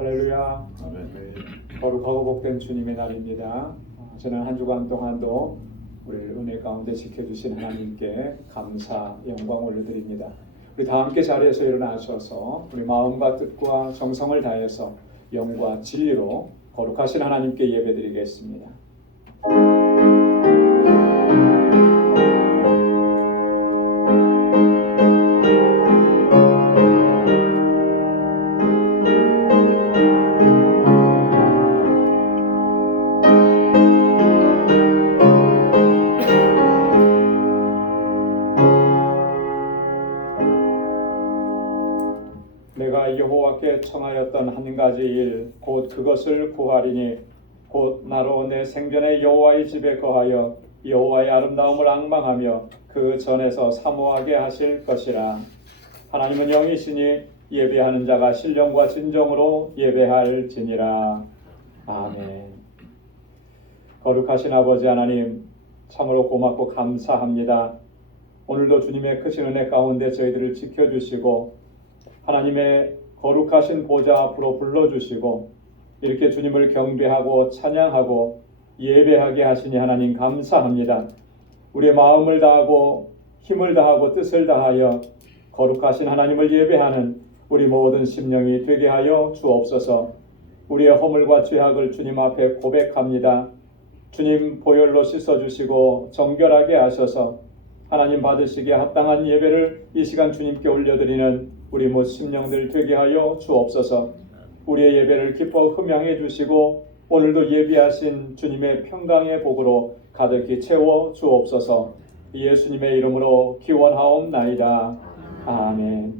할렐루야. 아멘. 거룩하고 복된 주님의 날입니다. 지난 한 주간 동안도 우리를 은혜 가운데 지켜주신 하나님께 감사, 영광 올려드립니다. 우리 다 함께 자리에서 일어나셔서 우리 마음과 뜻과 정성을 다해서 영과 진리로 거룩하신 하나님께 예배드리겠습니다. 내가 여호와께 청하였던 한 가지 일 곧 그것을 구하리니 곧 나로 내 생전에 여호와의 집에 거하여 여호와의 아름다움을 앙망하며 그 전에서 사모하게 하실 것이라. 하나님은 영이시니 예배하는 자가 신령과 진정으로 예배할지니라. 아멘. 거룩하신 아버지 하나님, 참으로 고맙고 감사합니다. 오늘도 주님의 크신 은혜 가운데 저희들을 지켜주시고 하나님의 거룩하신 보좌 앞으로 불러주시고 이렇게 주님을 경배하고 찬양하고 예배하게 하시니 하나님 감사합니다. 우리의 마음을 다하고 힘을 다하고 뜻을 다하여 거룩하신 하나님을 예배하는 우리 모든 심령이 되게 하여 주옵소서. 우리의 허물과 죄악을 주님 앞에 고백합니다. 주님 보혈로 씻어주시고 정결하게 하셔서 하나님 받으시기에 합당한 예배를 이 시간 주님께 올려드리는 우리 모든 심령들 되게 하여 주옵소서. 우리의 예배를 기뻐 흠양해 주시고 오늘도 예비하신 주님의 평강의 복으로 가득히 채워 주옵소서. 예수님의 이름으로 기원하옵나이다. 아멘.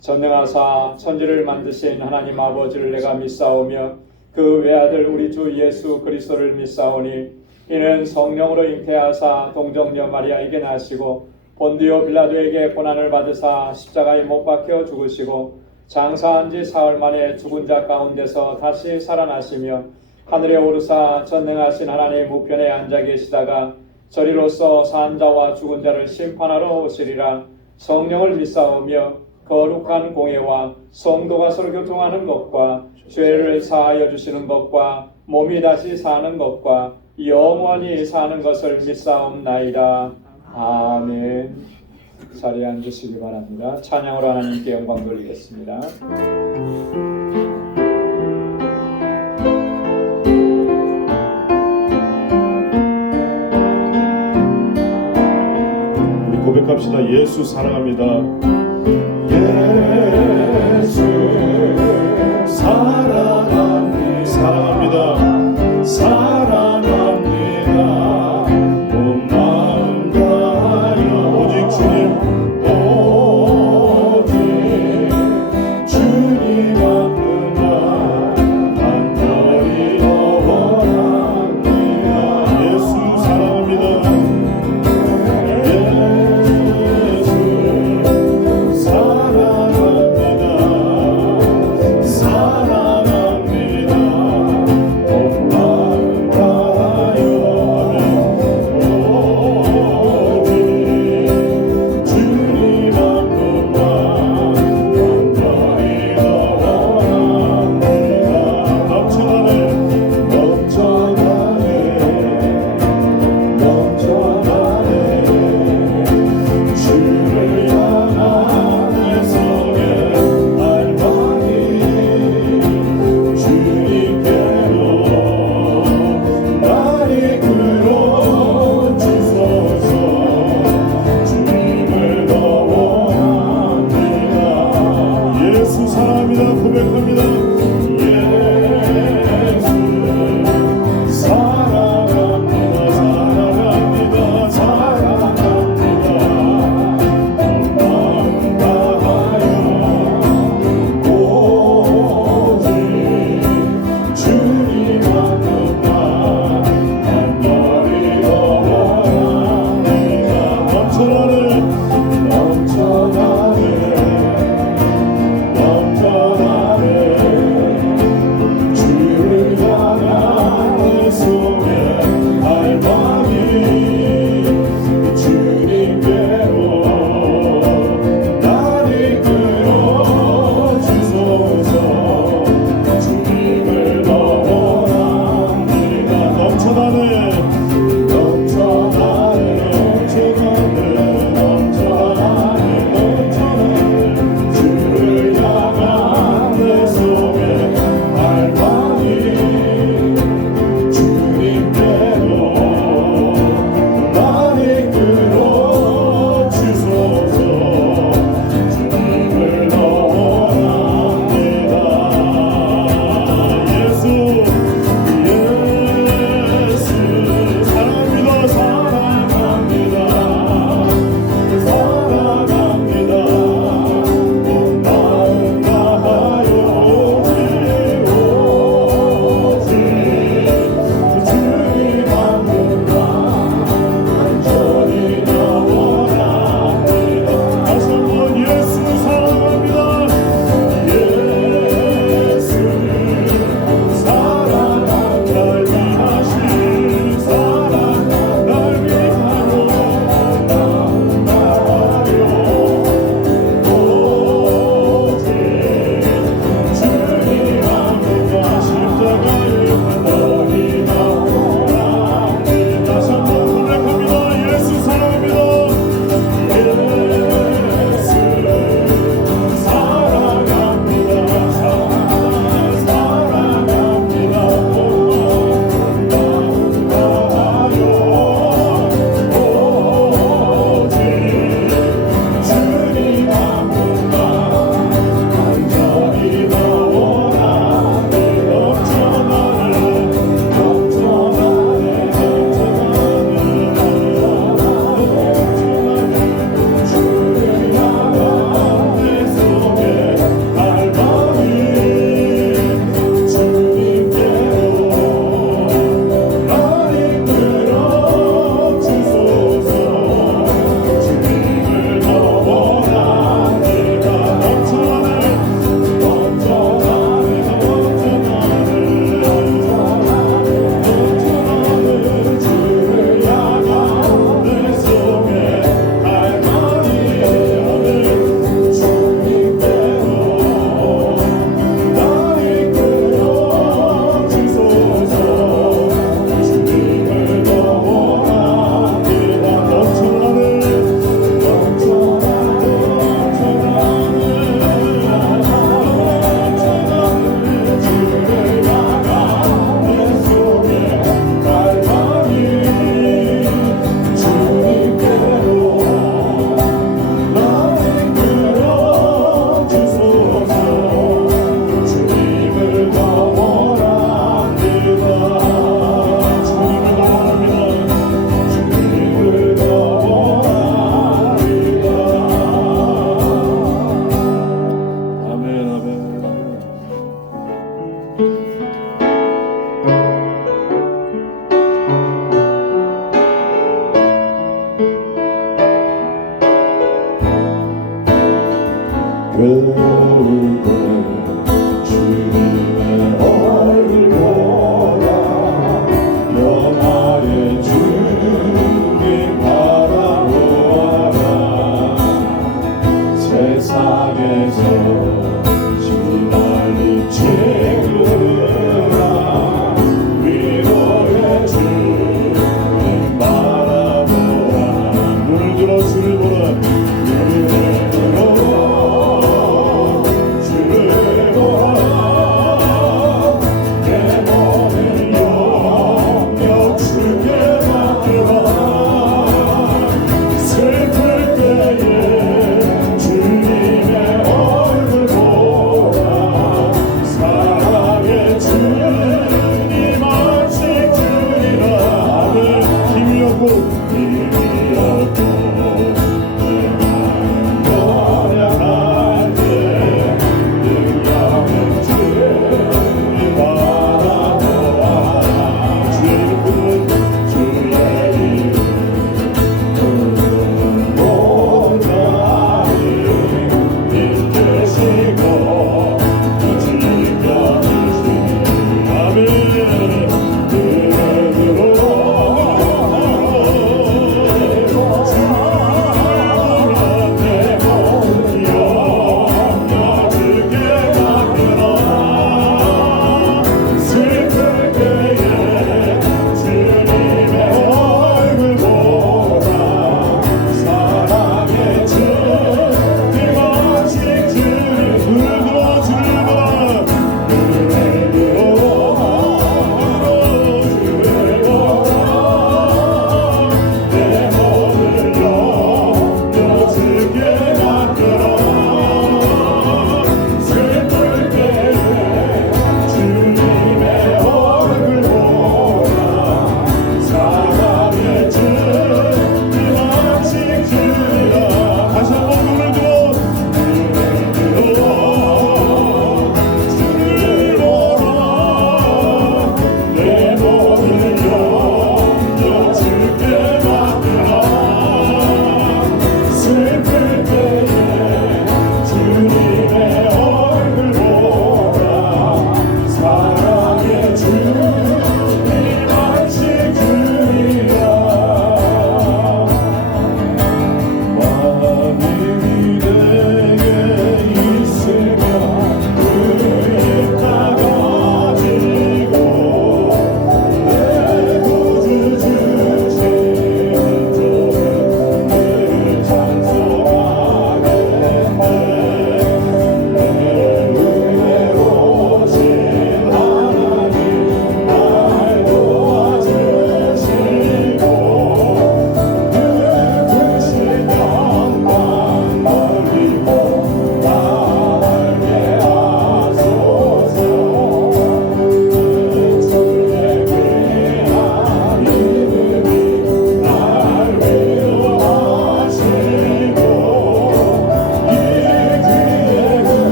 전능하사 천지를 만드신 하나님 아버지를 내가 믿사오며 그 외아들 우리 주 예수 그리스도를 믿사오니 이는 성령으로 잉태하사 동정녀 마리아에게 나시고 본디오 빌라도에게 고난을 받으사 십자가에 못 박혀 죽으시고 장사한 지 사흘 만에 죽은 자 가운데서 다시 살아나시며 하늘에 오르사 전능하신 하나님 우편에 앉아 계시다가 저리로서 산 자와 죽은 자를 심판하러 오시리라. 성령을 믿사오며 거룩한 공예와 성도가 서로 교통하는 것과 죄를 사하여 주시는 것과 몸이 다시 사는 것과 영원히 사는 것을 믿사옵나이다. 아멘. 자리에 앉으시기 바랍니다. 찬양으로 하나님께 영광 돌리겠습니다. 우리 고백합시다. 예수 사랑합니다. 예수 사랑합니다. 사랑합니다. 사랑합니다. 온 마음 다하여 오직 주님 앞만 간절히 원합니다. 예수 사랑합니다. 예수 사랑합니다. 사랑합니다. 온 마음 다하여 오직 주님 앞만 간절히 예수 사랑합니다. 고백합니다. 예수 사랑합니다. 사랑합니다. 사랑합니다. 온 마음 다하여 오직 주님 앞만 간절히 원합니다. 넘쳐나네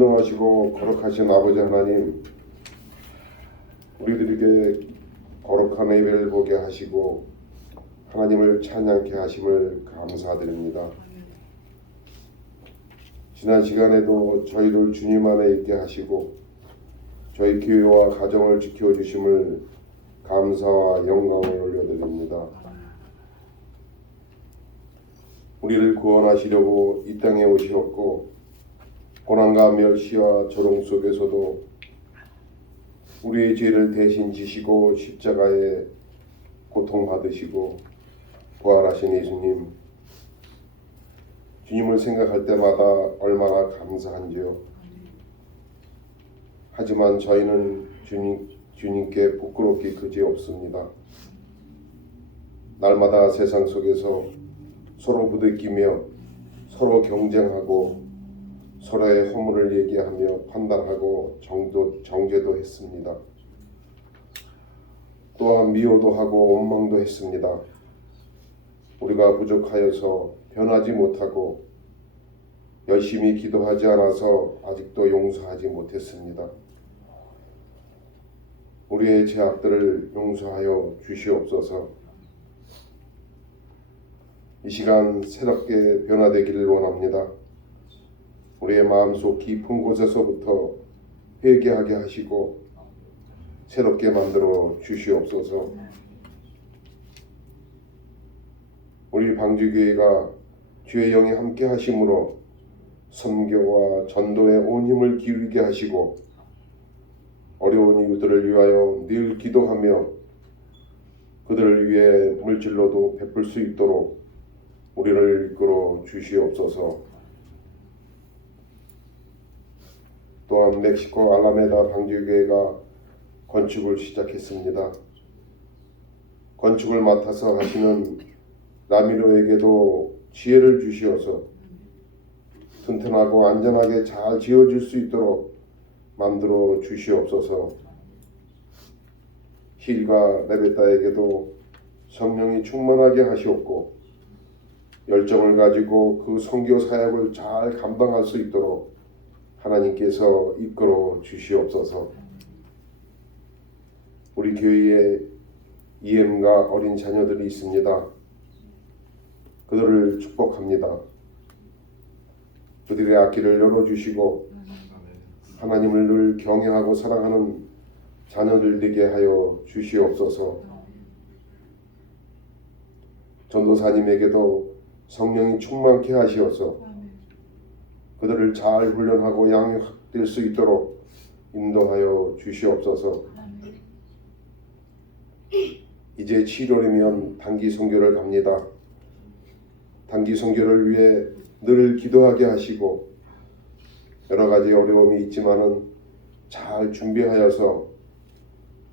전능하시고 거룩하신 아버지 하나님, 우리들에게 거룩한 예배를 보게 하시고 하나님을 찬양케 하심을 감사드립니다. 지난 시간에도 저희들 주님 안에 있게 하시고 저희 교회와 가정을 지켜주심을 감사와 영광을 올려드립니다. 우리를 구원하시려고 이 땅에 오셨고 고난과 멸시와 조롱 속에서도 우리의 죄를 대신 지시고 십자가에 고통받으시고 부활하신 예수님, 주님을 생각할 때마다 얼마나 감사한지요. 하지만 저희는 주님께 부끄럽기 그지없습니다. 날마다 세상 속에서 서로 부대끼며 서로 경쟁하고 서로의 허물을 얘기하며 판단하고 정죄도 했습니다. 또한 미워도 하고 원망도 했습니다. 우리가 부족하여서 변하지 못하고 열심히 기도하지 않아서 아직도 용서하지 못했습니다. 우리의 죄악들을 용서하여 주시옵소서. 이 시간 새롭게 변화되기를 원합니다. 우리의 마음속 깊은 곳에서부터 회개하게 하시고 새롭게 만들어 주시옵소서. 우리 방주교회가 주의 영이 함께 하심으로 선교와 전도에 온 힘을 기울이게 하시고 어려운 이웃들을 위하여 늘 기도하며 그들을 위해 물질로도 베풀 수 있도록 우리를 이끌어 주시옵소서. 또한 멕시코 알라메다 방주교회가 건축을 시작했습니다. 건축을 맡아서 하시는 라미로에게도 지혜를 주시어서 튼튼하고 안전하게 잘 지어질 수 있도록 만들어 주시옵소서. 힐과 레베타에게도 성령이 충만하게 하시옵고 열정을 가지고 그 선교 사역을 잘 감당할 수 있도록 하나님께서 이끌어 주시옵소서. 우리 교회에 EM과 어린 자녀들이 있습니다. 그들을 축복합니다. 그들의 앞길을 열어주시고 하나님을 늘 경외하고 사랑하는 자녀들 되게 하여 주시옵소서. 전도사님에게도 성령이 충만케 하시어서 그들을 잘 훈련하고 양육될 수 있도록 인도하여 주시옵소서. 이제 7월이면 단기 선교를 갑니다. 단기 선교를 위해 늘 기도하게 하시고 여러 가지 어려움이 있지만은 잘 준비하여서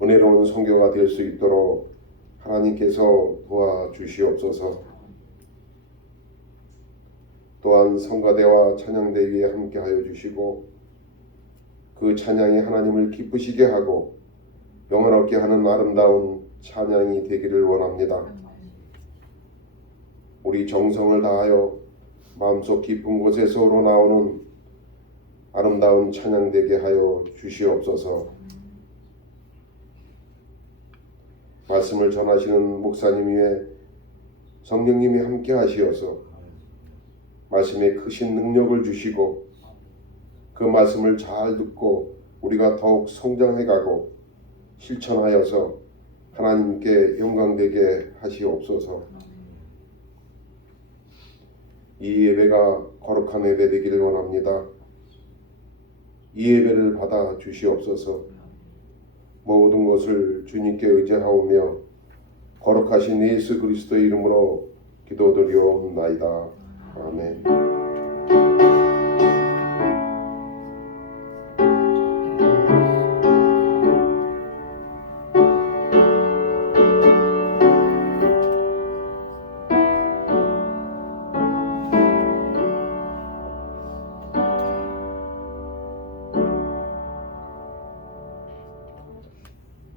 은혜로운 선교가 될 수 있도록 하나님께서 도와주시옵소서. 또한 성가대와 찬양대 위에 함께하여 주시고 그 찬양이 하나님을 기쁘시게 하고 영원롭게 하는 아름다운 찬양이 되기를 원합니다. 우리 정성을 다하여 마음속 깊은 곳에서 우러나오는 아름다운 찬양 되게 하여 주시옵소서. 말씀을 전하시는 목사님 위에 성령님이 함께 하시어서 말씀에 크신 능력을 주시고 그 말씀을 잘 듣고 우리가 더욱 성장해가고 실천하여서 하나님께 영광되게 하시옵소서. 이 예배가 거룩한 예배 되기를 원합니다. 이 예배를 받아 주시옵소서. 모든 것을 주님께 의지하오며 거룩하신 예수 그리스도의 이름으로 기도드리옵나이다. 아멘.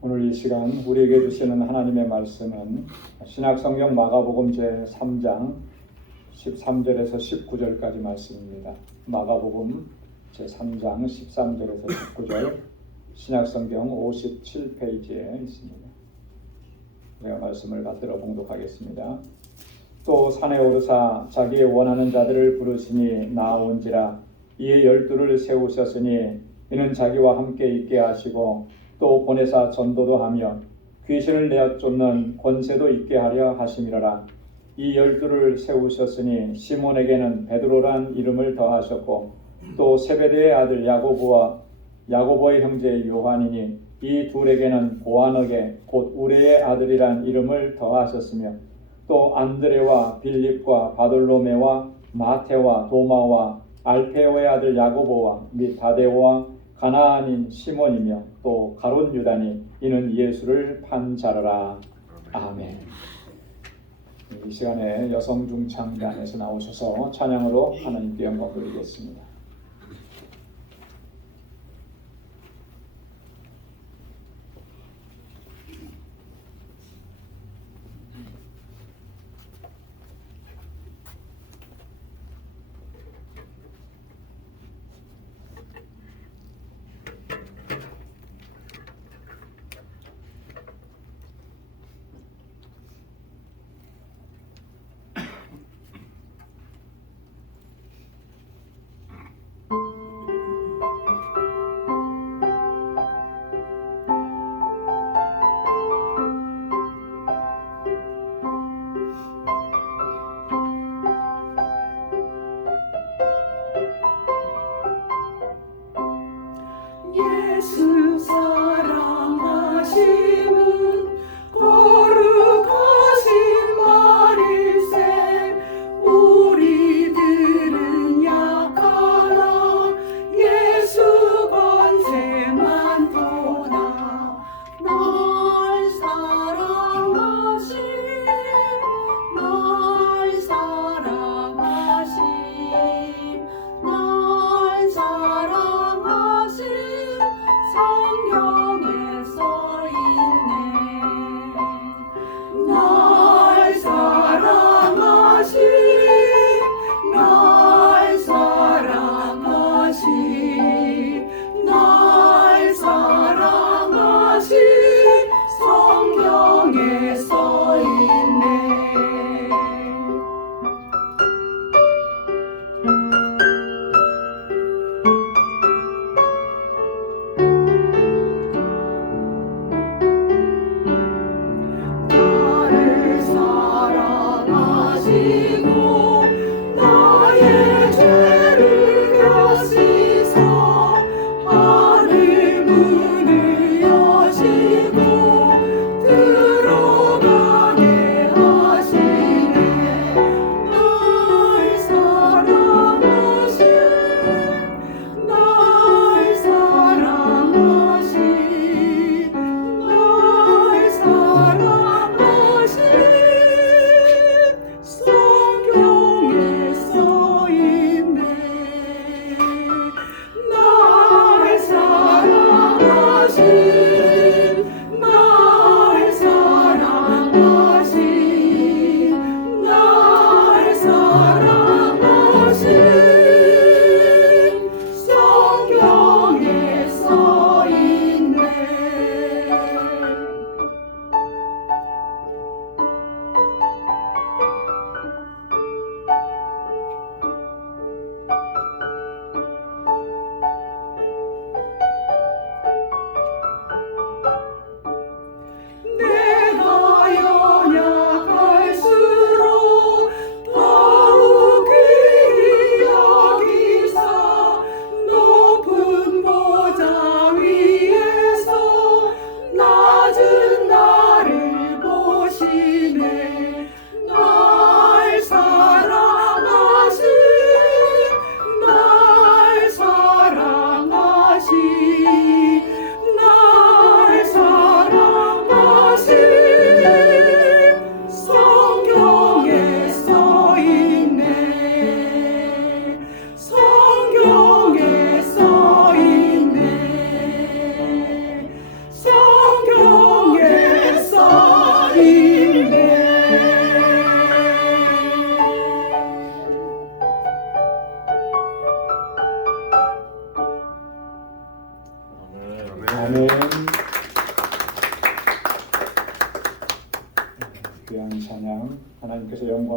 오늘 이 시간 우리에게 주시는 하나님의 말씀은 신약성경 마가복음 제3장 13절에서 19절까지 말씀입니다. 마가복음 제3장 13절에서 19절 신약성경 57페이지에 있습니다. 제가 말씀을 받들어 봉독하겠습니다. 또 산에 오르사 자기의 원하는 자들을 부르시니 나온지라. 이에 12를 세우셨으니 이는 자기와 함께 있게 하시고 또 보내사 전도도 하며 귀신을 내어 쫓는 권세도 있게 하려 하심이라. 이 12를 세우셨으니 시몬에게는 베드로란 이름을 더하셨고 또 세베대의 아들 야고보의 형제 요한이니 이 둘에게는 보아너게 곧 우레의 아들이란 이름을 더하셨으며 또 안드레와 빌립과 바돌로메와 마테와 도마와 알페오의 아들 야고보와 및 다데오와 가나안인 시몬이며 또 가롯 유다니 이는 예수를 판 자라라. 아멘. 이 시간에 여성 중창단에서 나오셔서 찬양으로 하나님께 영광 돌리겠습니다.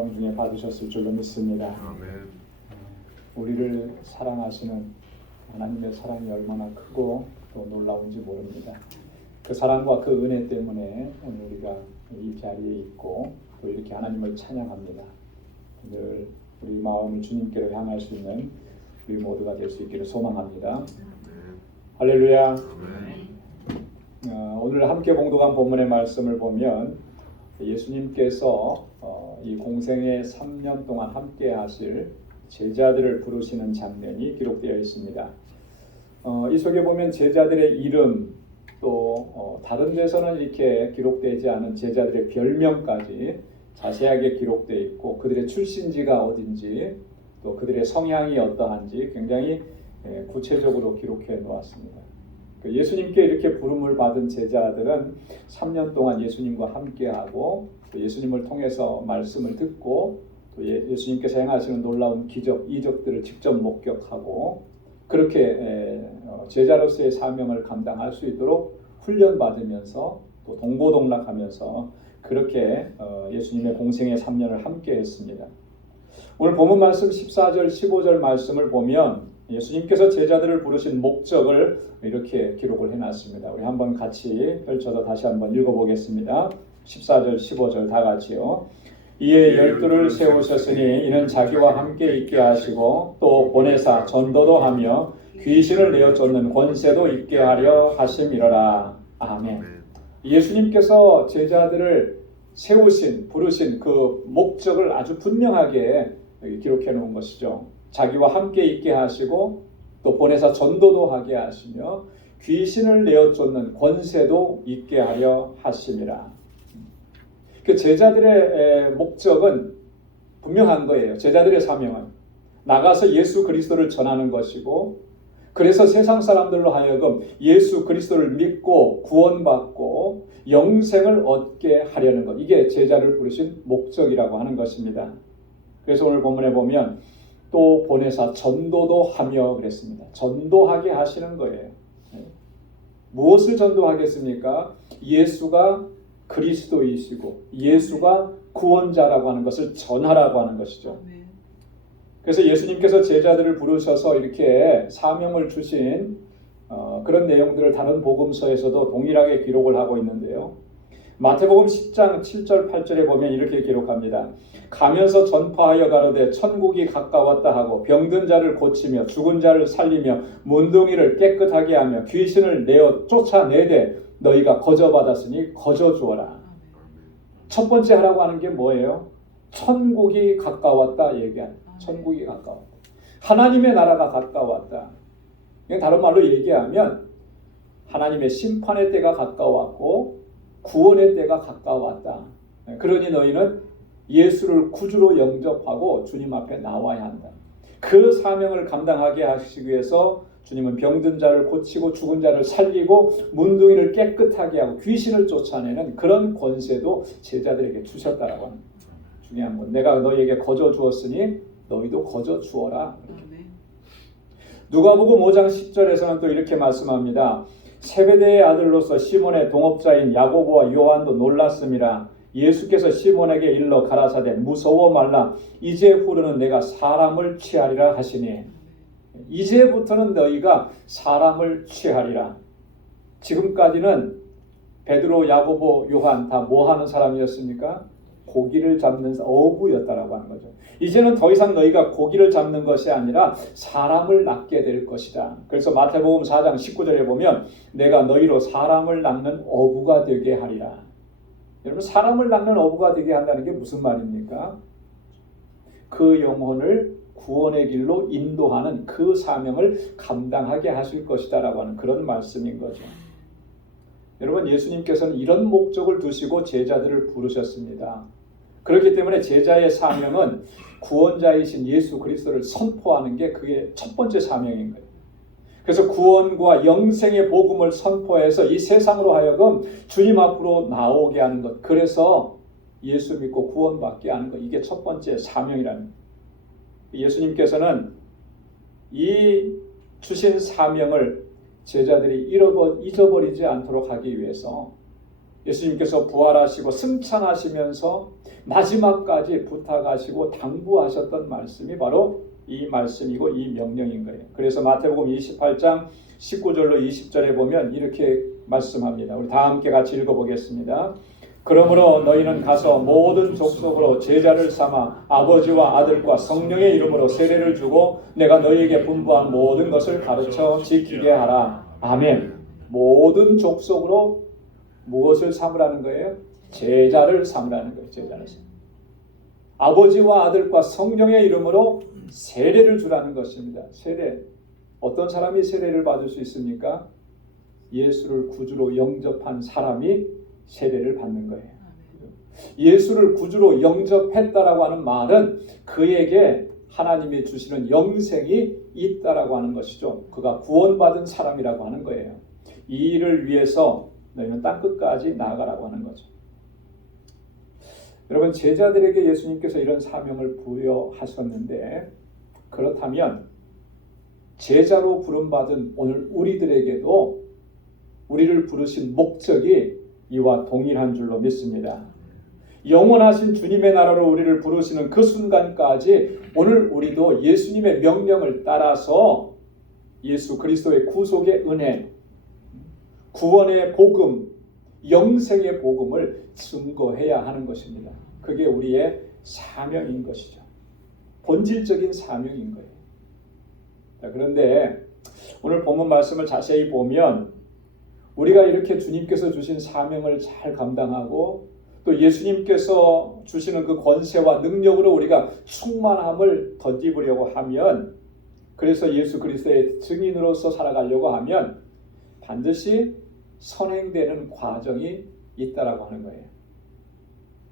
마음 중에 받으셨을 줄로 믿습니다. 우리를 사랑하시는 하나님의 사랑이 얼마나 크고 또 놀라운지 모릅니다. 그 사랑과 그 은혜 때문에 오늘 우리가 이 자리에 있고 또 이렇게 하나님을 찬양합니다. 늘 우리 마음을 주님께로 향할 수 있는 우리 모두가 될 수 있기를 소망합니다. 할렐루야. 오늘 함께 봉독한 본문의 말씀을 보면 예수님께서 이 공생애 3년 동안 함께 하실 제자들을 부르시는 장면이 기록되어 있습니다. 이 속에 보면 제자들의 이름 또 다른 데서는 이렇게 기록되지 않은 제자들의 별명까지 자세하게 기록되어 있고 그들의 출신지가 어딘지 또 그들의 성향이 어떠한지 굉장히 구체적으로 기록해 놓았습니다. 예수님께 이렇게 부름을 받은 제자들은 3년 동안 예수님과 함께하고 또 예수님을 통해서 말씀을 듣고 또 예수님께서 행하시는 놀라운 기적, 이적들을 직접 목격하고 그렇게 제자로서의 사명을 감당할 수 있도록 훈련받으면서 또 동고동락하면서 그렇게 예수님의 공생의 3년을 함께 했습니다. 오늘 본문 말씀 14절 15절 말씀을 보면 예수님께서 제자들을 부르신 목적을 이렇게 기록을 해놨습니다. 우리 한번 같이 펼쳐서 다시 한번 읽어보겠습니다. 14절 15절 다 같이요. 이에 12를 세우셨으니 이는 자기와 함께 있게 하시고 또 보내사 전도도 하며 귀신을 내어 쫓는 권세도 있게 하려 하심이로라. 아멘. 예수님께서 제자들을 세우신 부르신 그 목적을 아주 분명하게 기록해 놓은 것이죠. 자기와 함께 있게 하시고 또 보내사 전도도 하게 하시며 귀신을 내어 쫓는 권세도 있게 하려 하심이라. 그 제자들의 목적은 분명한 거예요. 제자들의 사명은 나가서 예수 그리스도를 전하는 것이고 그래서 세상 사람들로 하여금 예수 그리스도를 믿고 구원받고 영생을 얻게 하려는 것. 이게 제자를 부르신 목적이라고 하는 것입니다. 그래서 오늘 본문에 보면 또 보내사 전도도 하며 그랬습니다. 전도하게 하시는 거예요. 무엇을 전도하겠습니까? 예수가 그리스도이시고 예수가 구원자라고 하는 것을 전하라고 하는 것이죠. 그래서 예수님께서 제자들을 부르셔서 이렇게 사명을 주신 그런 내용들을 다른 복음서에서도 동일하게 기록을 하고 있는데요. 마태복음 10장 7절 8절에 보면 이렇게 기록합니다. 가면서 전파하여 가로되 천국이 가까웠다 하고 병든 자를 고치며 죽은 자를 살리며 문둥이를 깨끗하게 하며 귀신을 내어 쫓아내되 너희가 거저받았으니 거저주어라. 첫 번째 하라고 하는 게 뭐예요? 천국이 가까웠다 얘기하는. 천국이 가까웠다. 하나님의 나라가 가까웠다. 다른 말로 얘기하면 하나님의 심판의 때가 가까웠고 구원의 때가 가까웠다. 그러니 너희는 예수를 구주로 영접하고 주님 앞에 나와야 한다. 그 사명을 감당하게 하시기 위해서 주님은 병든 자를 고치고 죽은 자를 살리고 문둥이를 깨끗하게 하고 귀신을 쫓아내는 그런 권세도 제자들에게 주셨다라고 합니다. 중요한 건 내가 너희에게 거저 주었으니 너희도 거저 주어라. 누가복음 5장 10절에서는 또 이렇게 말씀합니다. 세베대의 아들로서 시몬의 동업자인 야고보와 요한도 놀랐음이라. 예수께서 시몬에게 일러 가라사대 무서워 말라. 이제 후로는 내가 사람을 취하리라 하시니. 이제부터는 너희가 사람을 취하리라. 지금까지는 베드로, 야고보, 요한 다 뭐 하는 사람이었습니까? 고기를 잡는 어부였다라고 하는 거죠. 이제는 더 이상 너희가 고기를 잡는 것이 아니라 사람을 낚게 될 것이다. 그래서 마태복음 4장 19절에 보면 내가 너희로 사람을 낚는 어부가 되게 하리라. 여러분 사람을 낚는 어부가 되게 한다는 게 무슨 말입니까? 그 영혼을 구원의 길로 인도하는 그 사명을 감당하게 하실 것이다 라고 하는 그런 말씀인 거죠. 여러분 예수님께서는 이런 목적을 두시고 제자들을 부르셨습니다. 그렇기 때문에 제자의 사명은 구원자이신 예수 그리스도를 선포하는 게 그게 첫 번째 사명인 거예요. 그래서 구원과 영생의 복음을 선포해서 이 세상으로 하여금 주님 앞으로 나오게 하는 것. 그래서 예수 믿고 구원받게 하는 것. 이게 첫 번째 사명이라는 거예요. 예수님께서는 이 주신 사명을 제자들이 잊어버리지 않도록 하기 위해서 예수님께서 부활하시고 승천하시면서 마지막까지 부탁하시고 당부하셨던 말씀이 바로 이 말씀이고 이 명령인 거예요. 그래서 마태복음 28장 19절로 20절에 보면 이렇게 말씀합니다. 우리 다 함께 같이 읽어보겠습니다. 그러므로 너희는 가서 모든 족속으로 제자를 삼아 아버지와 아들과 성령의 이름으로 세례를 주고 내가 너희에게 분부한 모든 것을 가르쳐 지키게 하라. 아멘. 모든 족속으로 무엇을 삼으라는 거예요? 제자를 삼으라는 거예요. 제자를 삼. 아버지와 아들과 성령의 이름으로 세례를 주라는 것입니다. 세례. 어떤 사람이 세례를 받을 수 있습니까? 예수를 구주로 영접한 사람이 세례를 받는 거예요. 예수를 구주로 영접했다라고 하는 말은 그에게 하나님이 주시는 영생이 있다라고 하는 것이죠. 그가 구원받은 사람이라고 하는 거예요. 이 일을 위해서 너희는 땅끝까지 나아가라고 하는 거죠. 여러분, 제자들에게 예수님께서 이런 사명을 부여하셨는데, 그렇다면 제자로 부름받은 오늘 우리들에게도 우리를 부르신 목적이 이와 동일한 줄로 믿습니다. 영원하신 주님의 나라로 우리를 부르시는 그 순간까지 오늘 우리도 예수님의 명령을 따라서 예수 그리스도의 구속의 은혜, 구원의 복음, 영생의 복음을 증거해야 하는 것입니다. 그게 우리의 사명인 것이죠. 본질적인 사명인 거예요. 자, 그런데 오늘 본문 말씀을 자세히 보면 우리가 이렇게 주님께서 주신 사명을 잘 감당하고 또 예수님께서 주시는 그 권세와 능력으로 우리가 충만함을 덧입으려고 하면, 그래서 예수 그리스도의 증인으로서 살아가려고 하면 반드시 선행되는 과정이 있다라고 하는 거예요.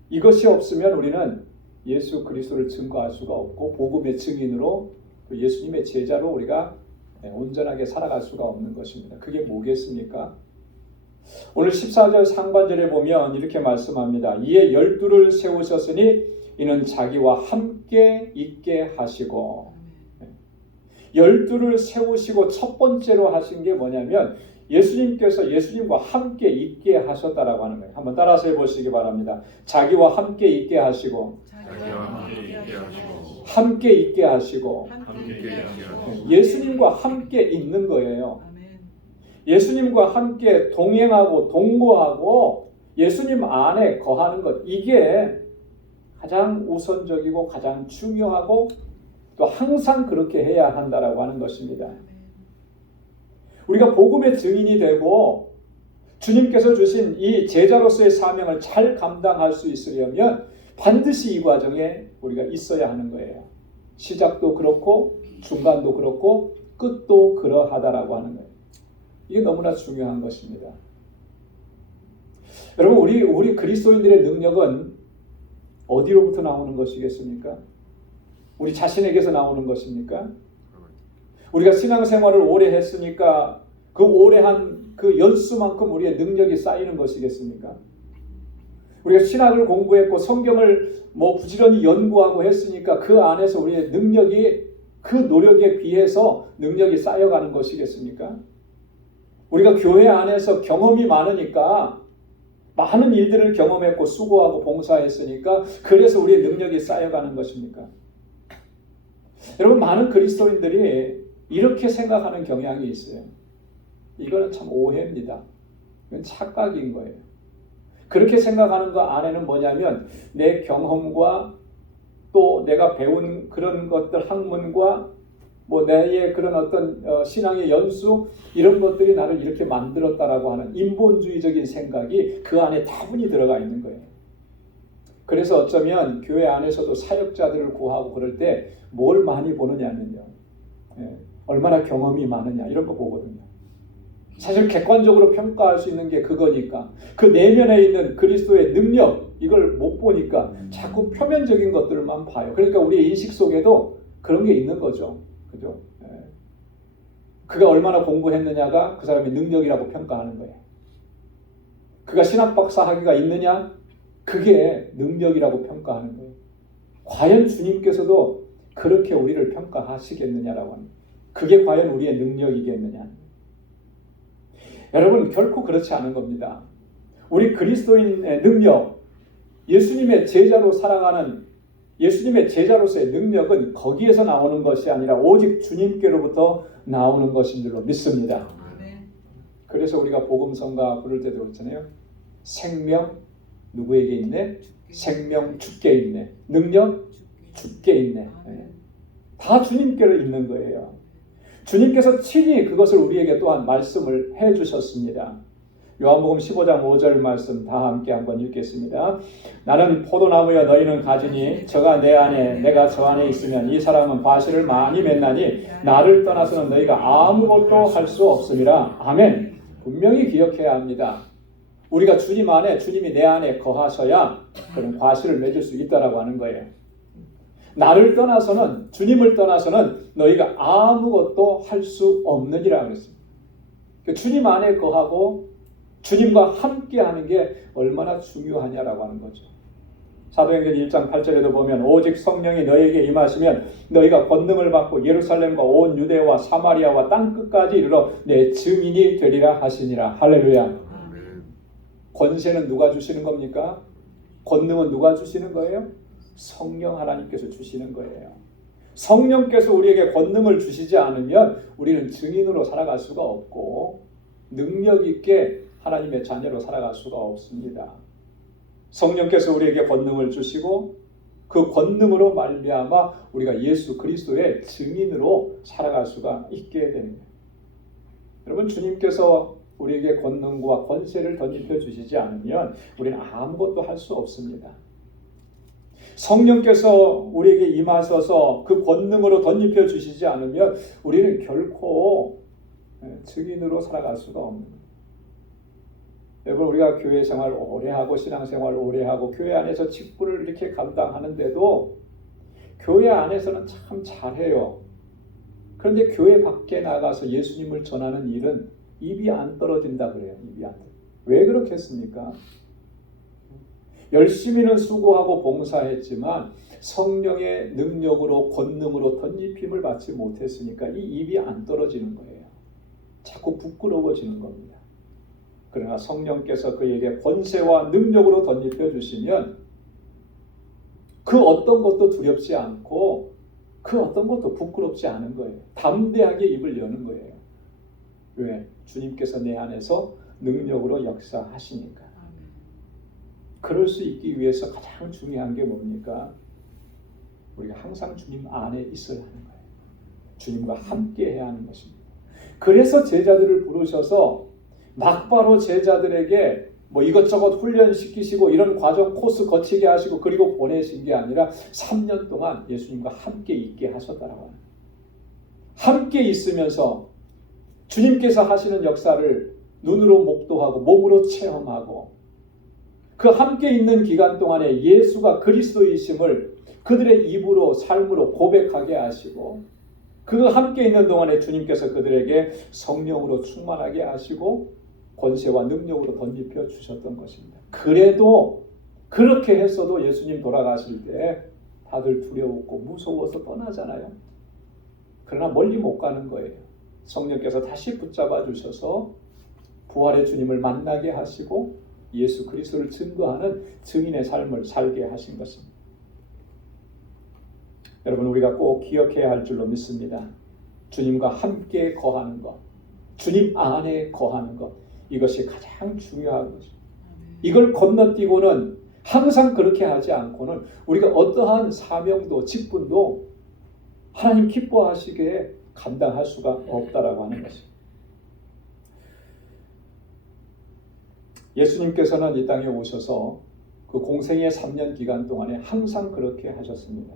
이것이 없으면 우리는 예수 그리스도를 증거할 수가 없고 복음의 증인으로 예수님의 제자로 우리가 온전하게 살아갈 수가 없는 것입니다. 그게 뭐겠습니까? 오늘 14절 상반절에 보면 이렇게 말씀합니다. 이에 12를 세우셨으니 이는 자기와 함께 있게 하시고, 12를 세우시고 첫 번째로 하신 게 뭐냐면 예수님께서 예수님과 함께 있게 하셨다라고 하는 거예요. 한번 따라서 해보시기 바랍니다. 자기와 함께 있게 하시고, 함께 있게 하시고, 예수님과 함께 있는 거예요. 예수님과 함께 동행하고 동거하고 예수님 안에 거하는 것, 이게 가장 우선적이고 가장 중요하고 또 항상 그렇게 해야 한다라고 하는 것입니다. 우리가 복음의 증인이 되고 주님께서 주신 이 제자로서의 사명을 잘 감당할 수 있으려면 반드시 이 과정에 우리가 있어야 하는 거예요. 시작도 그렇고 중간도 그렇고 끝도 그러하다라고 하는 거예요. 이게 너무나 중요한 것입니다. 여러분, 우리 그리스도인들의 능력은 어디로부터 나오는 것이겠습니까? 우리 자신에게서 나오는 것입니까? 우리가 신앙생활을 오래 했으니까 그 오래 한 그 연수만큼 우리의 능력이 쌓이는 것이겠습니까? 우리가 신학을 공부했고 성경을 부지런히 연구하고 했으니까 그 안에서 우리의 능력이 그 노력에 비해서 능력이 쌓여가는 것이겠습니까? 우리가 교회 안에서 경험이 많으니까 많은 일들을 경험했고 수고하고 봉사했으니까 그래서 우리의 능력이 쌓여가는 것입니까? 여러분, 많은 그리스도인들이 이렇게 생각하는 경향이 있어요. 이거는 참 오해입니다. 이건 착각인 거예요. 그렇게 생각하는 거 안에는 뭐냐면 내 경험과 또 내가 배운 그런 것들, 학문과 내의 그런 어떤 신앙의 연수, 이런 것들이 나를 이렇게 만들었다라고 하는 인본주의적인 생각이 그 안에 다분히 들어가 있는 거예요. 그래서 어쩌면 교회 안에서도 사역자들을 구하고 그럴 때 뭘 많이 보느냐면요, 얼마나 경험이 많으냐 이런 거 보거든요. 사실 객관적으로 평가할 수 있는 게 그거니까 그 내면에 있는 그리스도의 능력, 이걸 못 보니까 자꾸 표면적인 것들만 봐요. 그러니까 우리의 인식 속에도 그런 게 있는 거죠. 그죠? 그가 얼마나 공부했느냐가 그 사람의 능력이라고 평가하는 거예요. 그가 신학박사 학위가 있느냐? 그게 능력이라고 평가하는 거예요. 과연 주님께서도 그렇게 우리를 평가하시겠느냐라고 합니다. 그게 과연 우리의 능력이겠느냐? 여러분, 결코 그렇지 않은 겁니다. 우리 그리스도인의 능력, 예수님의 제자로 살아가는 예수님의 제자로서의 능력은 거기에서 나오는 것이 아니라 오직 주님께로부터 나오는 것인 줄로 믿습니다. 그래서 우리가 복음성가 부를 때도 그렇잖아요. 생명 누구에게 있네? 생명 주께 있네. 능력 주께 있네. 다 주님께로 있는 거예요. 주님께서 친히 그것을 우리에게 또한 말씀을 해주셨습니다. 요한복음 15장 5절 말씀 다 함께 한번 읽겠습니다. 나는 포도나무여 너희는 가지니 저가 내 안에 내가 저 안에 있으면 이 사람은 과실을 많이 맺나니 나를 떠나서는 너희가 아무것도 할 수 없음이라. 아멘. 분명히 기억해야 합니다. 우리가 주님 안에, 주님이 내 안에 거하셔야 그런 과실을 맺을 수 있다라고 하는 거예요. 나를 떠나서는, 주님을 떠나서는 너희가 아무것도 할 수 없느니라 그랬습니다. 주님 안에 거하고 주님과 함께 하는 게 얼마나 중요하냐라고 하는 거죠. 사도행전 1장 8절에도 보면 오직 성령이 너희에게 임하시면 너희가 권능을 받고 예루살렘과 온 유대와 사마리아와 땅끝까지 이르러 내 증인이 되리라 하시니라. 할렐루야. 권세는 누가 주시는 겁니까? 권능은 누가 주시는 거예요? 성령 하나님께서 주시는 거예요. 성령께서 우리에게 권능을 주시지 않으면 우리는 증인으로 살아갈 수가 없고 능력 있게 하나님의 자녀로 살아갈 수가 없습니다. 성령께서 우리에게 권능을 주시고 그 권능으로 말미암아 우리가 예수 그리스도의 증인으로 살아갈 수가 있게 되는 거예요. 여러분, 주님께서 우리에게 권능과 권세를 덧입혀 주시지 않으면 우리는 아무것도 할 수 없습니다. 성령께서 우리에게 임하셔서 그 권능으로 덧입혀 주시지 않으면 우리는 결코 증인으로 살아갈 수가 없는 거예요. 여러분, 우리가 교회 생활 오래 하고 신앙생활 오래 하고 교회 안에서 직분을 이렇게 감당하는데도 교회 안에서는 참 잘해요. 그런데 교회 밖에 나가서 예수님을 전하는 일은 입이 안 떨어진다 그래요. 입이 안 떨어져. 왜 그렇겠습니까? 열심히는 수고하고 봉사했지만 성령의 능력으로 권능으로 덧입힘을 받지 못했으니까 이 입이 안 떨어지는 거예요. 자꾸 부끄러워지는 겁니다. 그러나 성령께서 그에게 권세와 능력으로 덧입혀 주시면 그 어떤 것도 두렵지 않고 그 어떤 것도 부끄럽지 않은 거예요. 담대하게 입을 여는 거예요. 왜? 주님께서 내 안에서 능력으로 역사하시니까. 그럴 수 있기 위해서 가장 중요한 게 뭡니까? 우리가 항상 주님 안에 있어야 하는 거예요. 주님과 함께 해야 하는 것입니다. 그래서 제자들을 부르셔서 막바로 제자들에게 뭐 이것저것 훈련시키시고 이런 과정 코스 거치게 하시고 그리고 보내신 게 아니라 3년 동안 예수님과 함께 있게 하셨다라고 합니다. 함께 있으면서 주님께서 하시는 역사를 눈으로 목도하고 몸으로 체험하고 그 함께 있는 기간 동안에 예수가 그리스도이심을 그들의 입으로 삶으로 고백하게 하시고 그 함께 있는 동안에 주님께서 그들에게 성령으로 충만하게 하시고 권세와 능력으로 덧입혀 주셨던 것입니다. 그래도 그렇게 했어도 예수님 돌아가실 때 다들 두려웠고 무서워서 떠나잖아요. 그러나 멀리 못 가는 거예요. 성령께서 다시 붙잡아 주셔서 부활의 주님을 만나게 하시고 예수 그리스도를 증거하는 증인의 삶을 살게 하신 것입니다. 여러분, 우리가 꼭 기억해야 할 줄로 믿습니다. 주님과 함께 거하는 것, 주님 안에 거하는 것, 이것이 가장 중요한 것입니다. 이걸 건너뛰고는 항상 그렇게 하지 않고는 우리가 어떠한 사명도 직분도 하나님 기뻐하시기에 감당할 수가 없다라고 하는 것입니다. 예수님께서는 이 땅에 오셔서 그 공생의 3년 기간 동안에 항상 그렇게 하셨습니다.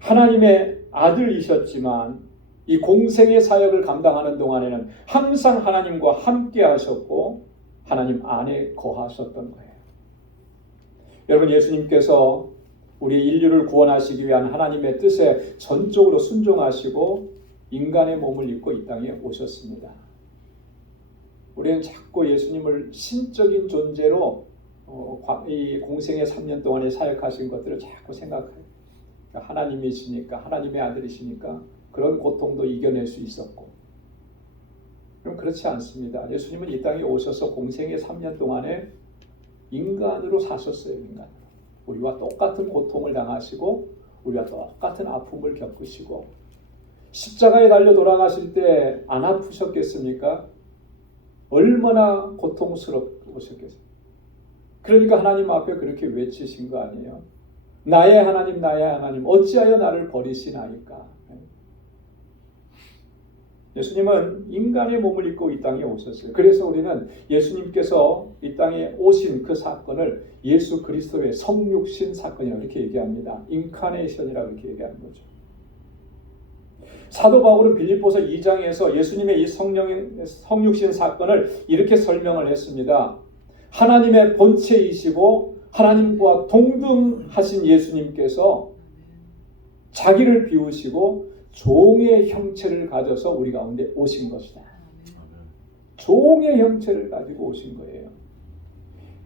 하나님의 아들이셨지만 이 공생의 사역을 감당하는 동안에는 항상 하나님과 함께 하셨고 하나님 안에 거하셨던 거예요. 여러분, 예수님께서 우리 인류를 구원하시기 위한 하나님의 뜻에 전적으로 순종하시고 인간의 몸을 입고 이 땅에 오셨습니다. 우리는 자꾸 예수님을 신적인 존재로 이 공생의 3년 동안에 사역하신 것들을 자꾸 생각해요. 하나님이시니까, 하나님의 아들이시니까 그런 고통도 이겨낼 수 있었고 그럼 그렇지 않습니다. 예수님은 이 땅에 오셔서 공생의 3년 동안에 인간으로 사셨어요. 인간으로. 우리와 똑같은 고통을 당하시고 우리와 똑같은 아픔을 겪으시고 십자가에 달려 돌아가실 때 안 아프셨겠습니까? 얼마나 고통스러우셨겠어요. 그러니까 하나님 앞에 그렇게 외치신 거 아니에요. 나의 하나님 나의 하나님 어찌하여 나를 버리시나이까. 예수님은 인간의 몸을 입고 이 땅에 오셨어요. 그래서 우리는 예수님께서 이 땅에 오신 그 사건을 예수 그리스도의 성육신 사건이라고 이렇게 얘기합니다. 인카네이션이라고 이렇게 얘기하는 거죠. 사도 바울은 빌립보서 2장에서 예수님의 이 성육신 사건을 이렇게 설명을 했습니다. 하나님의 본체이시고 하나님과 동등하신 예수님께서 자기를 비우시고 종의 형체를 가져서 우리 가운데 오신 것이다. 종의 형체를 가지고 오신 거예요.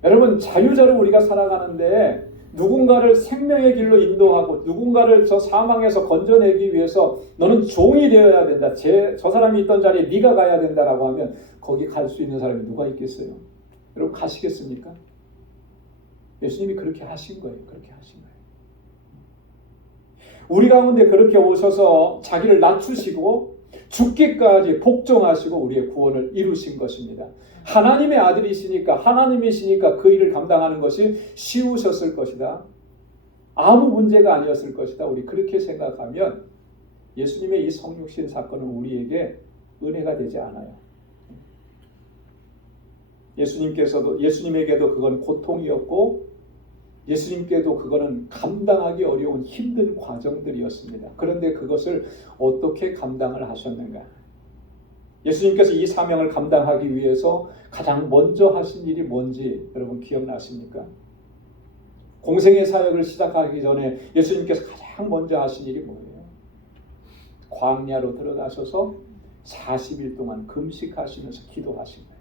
여러분, 자유자로 우리가 살아가는데 누군가를 생명의 길로 인도하고 누군가를 저 사망에서 건져내기 위해서 너는 종이 되어야 된다. 저 사람이 있던 자리에 네가 가야 된다라고 하면 거기 갈 수 있는 사람이 누가 있겠어요? 여러분, 가시겠습니까? 예수님이 그렇게 하신 거예요. 그렇게 하신 거예요. 우리 가운데 그렇게 오셔서 자기를 낮추시고 죽기까지 복종하시고 우리의 구원을 이루신 것입니다. 하나님의 아들이시니까 하나님이시니까 그 일을 감당하는 것이 쉬우셨을 것이다. 아무 문제가 아니었을 것이다. 우리 그렇게 생각하면 예수님의 이 성육신 사건은 우리에게 은혜가 되지 않아요. 예수님에게도 그건 고통이었고 예수님께도 그거는 감당하기 어려운 힘든 과정들이었습니다. 그런데 그것을 어떻게 감당을 하셨는가? 예수님께서 이 사명을 감당하기 위해서 가장 먼저 하신 일이 뭔지 여러분 기억나십니까? 공생의 사역을 시작하기 전에 예수님께서 가장 먼저 하신 일이 뭐예요? 광야로 들어가셔서 40일 동안 금식하시면서 기도하신 거예요.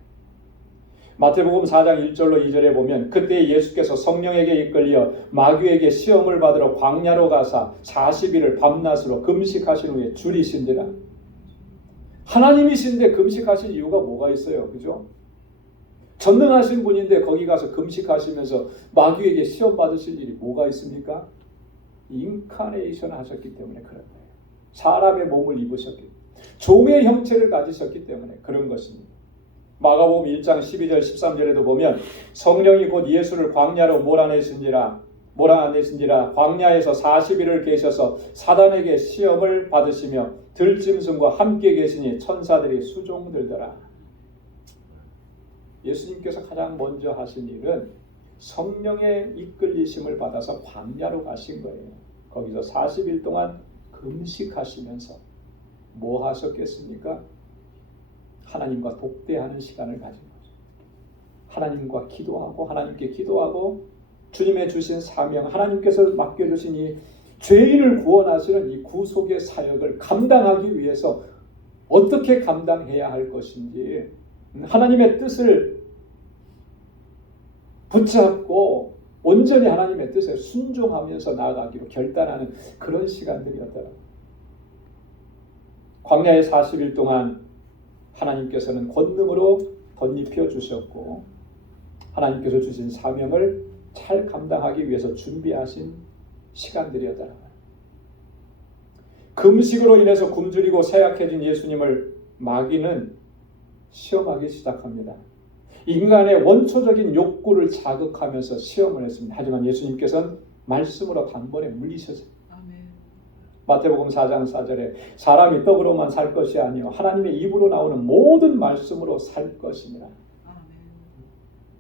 마태복음 4장 1절로 2절에 보면 그때 예수께서 성령에게 이끌려 마귀에게 시험을 받으러 광야로 가사 40일을 밤낮으로 금식하신 후에 줄이신지라. 하나님이신데 금식하신 이유가 뭐가 있어요? 그죠? 전능하신 분인데 거기 가서 금식하시면서 마귀에게 시험 받으실 일이 뭐가 있습니까? 인카네이션 하셨기 때문에 그런 거예요. 사람의 몸을 입으셨기 때문에 종의 형체를 가지셨기 때문에 그런 것입니다. 마가복음 1장 12절 13절에도 보면 성령이 곧 예수를 광야로 몰아내신지라 광야에서 40일을 계셔서 사단에게 시험을 받으시며 들짐승과 함께 계시니 천사들이 수종들더라. 예수님께서 가장 먼저 하신 일은 성령의 이끌리심을 받아서 광야로 가신 거예요. 거기서 40일 동안 금식하시면서 뭐 하셨겠습니까? 하나님과 독대하는 시간을 가진 거죠. 하나님과 기도하고 하나님께 기도하고 주님의 주신 사명, 하나님께서 맡겨주신 이 죄인을 구원하시는 이 구속의 사역을 감당하기 위해서 어떻게 감당해야 할 것인지 하나님의 뜻을 붙잡고 온전히 하나님의 뜻에 순종하면서 나아가기로 결단하는 그런 시간들이었더라고요. 광야의 40일 동안 하나님께서는 권능으로 덧입혀 주셨고 하나님께서 주신 사명을 잘 감당하기 위해서 준비하신 시간들이었더라고요. 금식으로 인해서 굶주리고 쇠약해진 예수님을 마귀는 시험하기 시작합니다. 인간의 원초적인 욕구를 자극하면서 시험을 했습니다. 하지만 예수님께서는 말씀으로 단번에 물리셨어요. 마태복음 4장 4절에 사람이 떡으로만 살 것이 아니요 하나님의 입으로 나오는 모든 말씀으로 살 것이니라.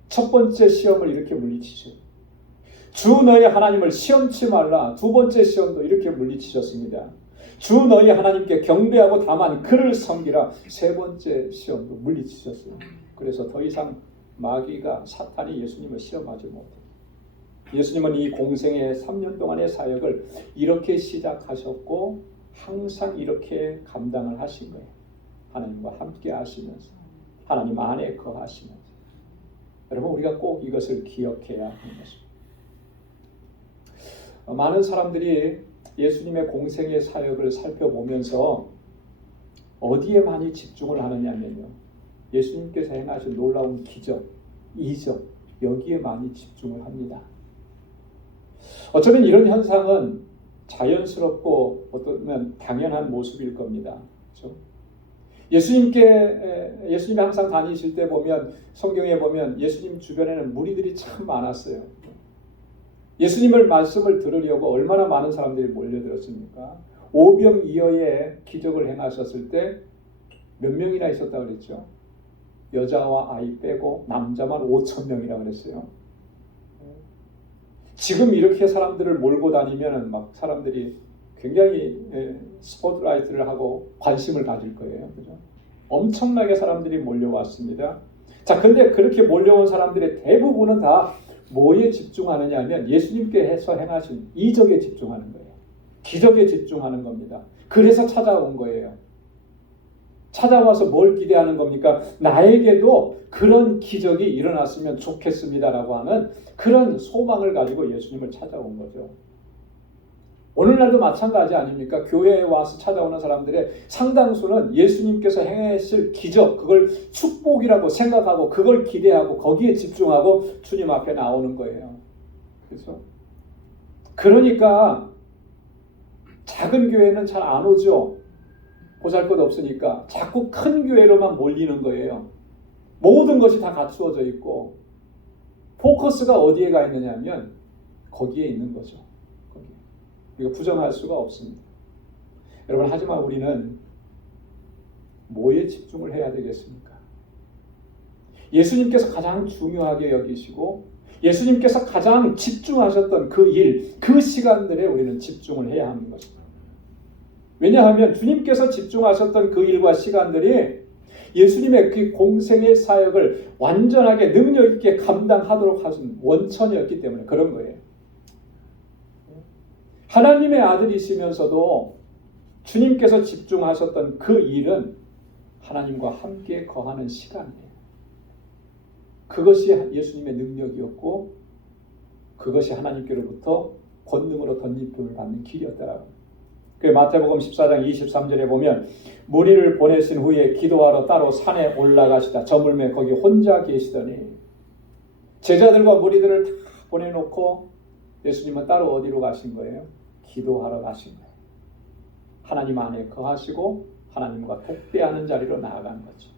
첫 번째 시험을 이렇게 물리치셨어요. 주 너희 하나님을 시험치 말라. 두 번째 시험도 이렇게 물리치셨습니다. 주 너희 하나님께 경배하고 다만 그를 섬기라. 세 번째 시험도 물리치셨어요. 그래서 더 이상 마귀가 사탄이 예수님을 시험하지 못해요. 예수님은 이 공생의 3년 동안의 사역을 이렇게 시작하셨고 항상 이렇게 감당을 하신 거예요. 하나님과 함께 하시면서 하나님 안에 거하시면서. 여러분, 우리가 꼭 이것을 기억해야 하는 것입니다. 많은 사람들이 예수님의 공생의 사역을 살펴보면서 어디에 많이 집중을 하느냐면요, 예수님께서 행하신 놀라운 기적, 이적 여기에 많이 집중을 합니다. 어쩌면 이런 현상은 자연스럽고 어쩌면 당연한 모습일 겁니다. 그렇죠? 예수님이 항상 다니실 때 보면 성경에 보면 예수님 주변에는 무리들이 참 많았어요. 예수님을 말씀을 들으려고 얼마나 많은 사람들이 몰려들었습니까? 오병이어의 기적을 행하셨을 때 몇 명이나 있었다고 그랬죠? 여자와 아이 빼고 남자만 5,000명이라고 그랬어요. 지금 이렇게 사람들을 몰고 다니면 막 사람들이 굉장히 스포트라이트를 하고 관심을 가질 거예요. 그죠? 엄청나게 사람들이 몰려왔습니다. 자, 근데 그렇게 몰려온 사람들의 대부분은 다 뭐에 집중하느냐 하면 예수님께서 행하신 이적에 집중하는 거예요. 기적에 집중하는 겁니다. 그래서 찾아온 거예요. 찾아와서 뭘 기대하는 겁니까? 나에게도 그런 기적이 일어났으면 좋겠습니다라고 하는 그런 소망을 가지고 예수님을 찾아온 거죠. 오늘날도 마찬가지 아닙니까? 교회에 와서 찾아오는 사람들의 상당수는 예수님께서 행하실 기적, 그걸 축복이라고 생각하고 그걸 기대하고 거기에 집중하고 주님 앞에 나오는 거예요. 그렇죠? 그러니까 작은 교회는 잘 안 오죠. 보잘것 없으니까 자꾸 큰 교회로만 몰리는 거예요. 모든 것이 다 갖추어져 있고 포커스가 어디에 가 있느냐 하면 거기에 있는 거죠. 거기. 이거 부정할 수가 없습니다. 여러분, 하지만 우리는 뭐에 집중을 해야 되겠습니까? 예수님께서 가장 중요하게 여기시고 예수님께서 가장 집중하셨던 그 일, 그 시간들에 우리는 집중을 해야 하는 것입니다. 왜냐하면 주님께서 집중하셨던 그 일과 시간들이 예수님의 그 공생의 사역을 완전하게 능력 있게 감당하도록 하신 원천이었기 때문에 그런 거예요. 하나님의 아들이시면서도 주님께서 집중하셨던 그 일은 하나님과 함께 거하는 시간이에요. 그것이 예수님의 능력이었고 그것이 하나님께로부터 권능으로 덧입힘을 받는 길이었다라고. 그 마태복음 14장 23절에 보면 무리를 보내신 후에 기도하러 따로 산에 올라가시다. 저물매 거기 혼자 계시더니 제자들과 무리들을 다 보내놓고 예수님은 따로 어디로 가신 거예요? 기도하러 가신 거예요. 하나님 안에 거하시고 하나님과 독대하는 자리로 나아간 거죠.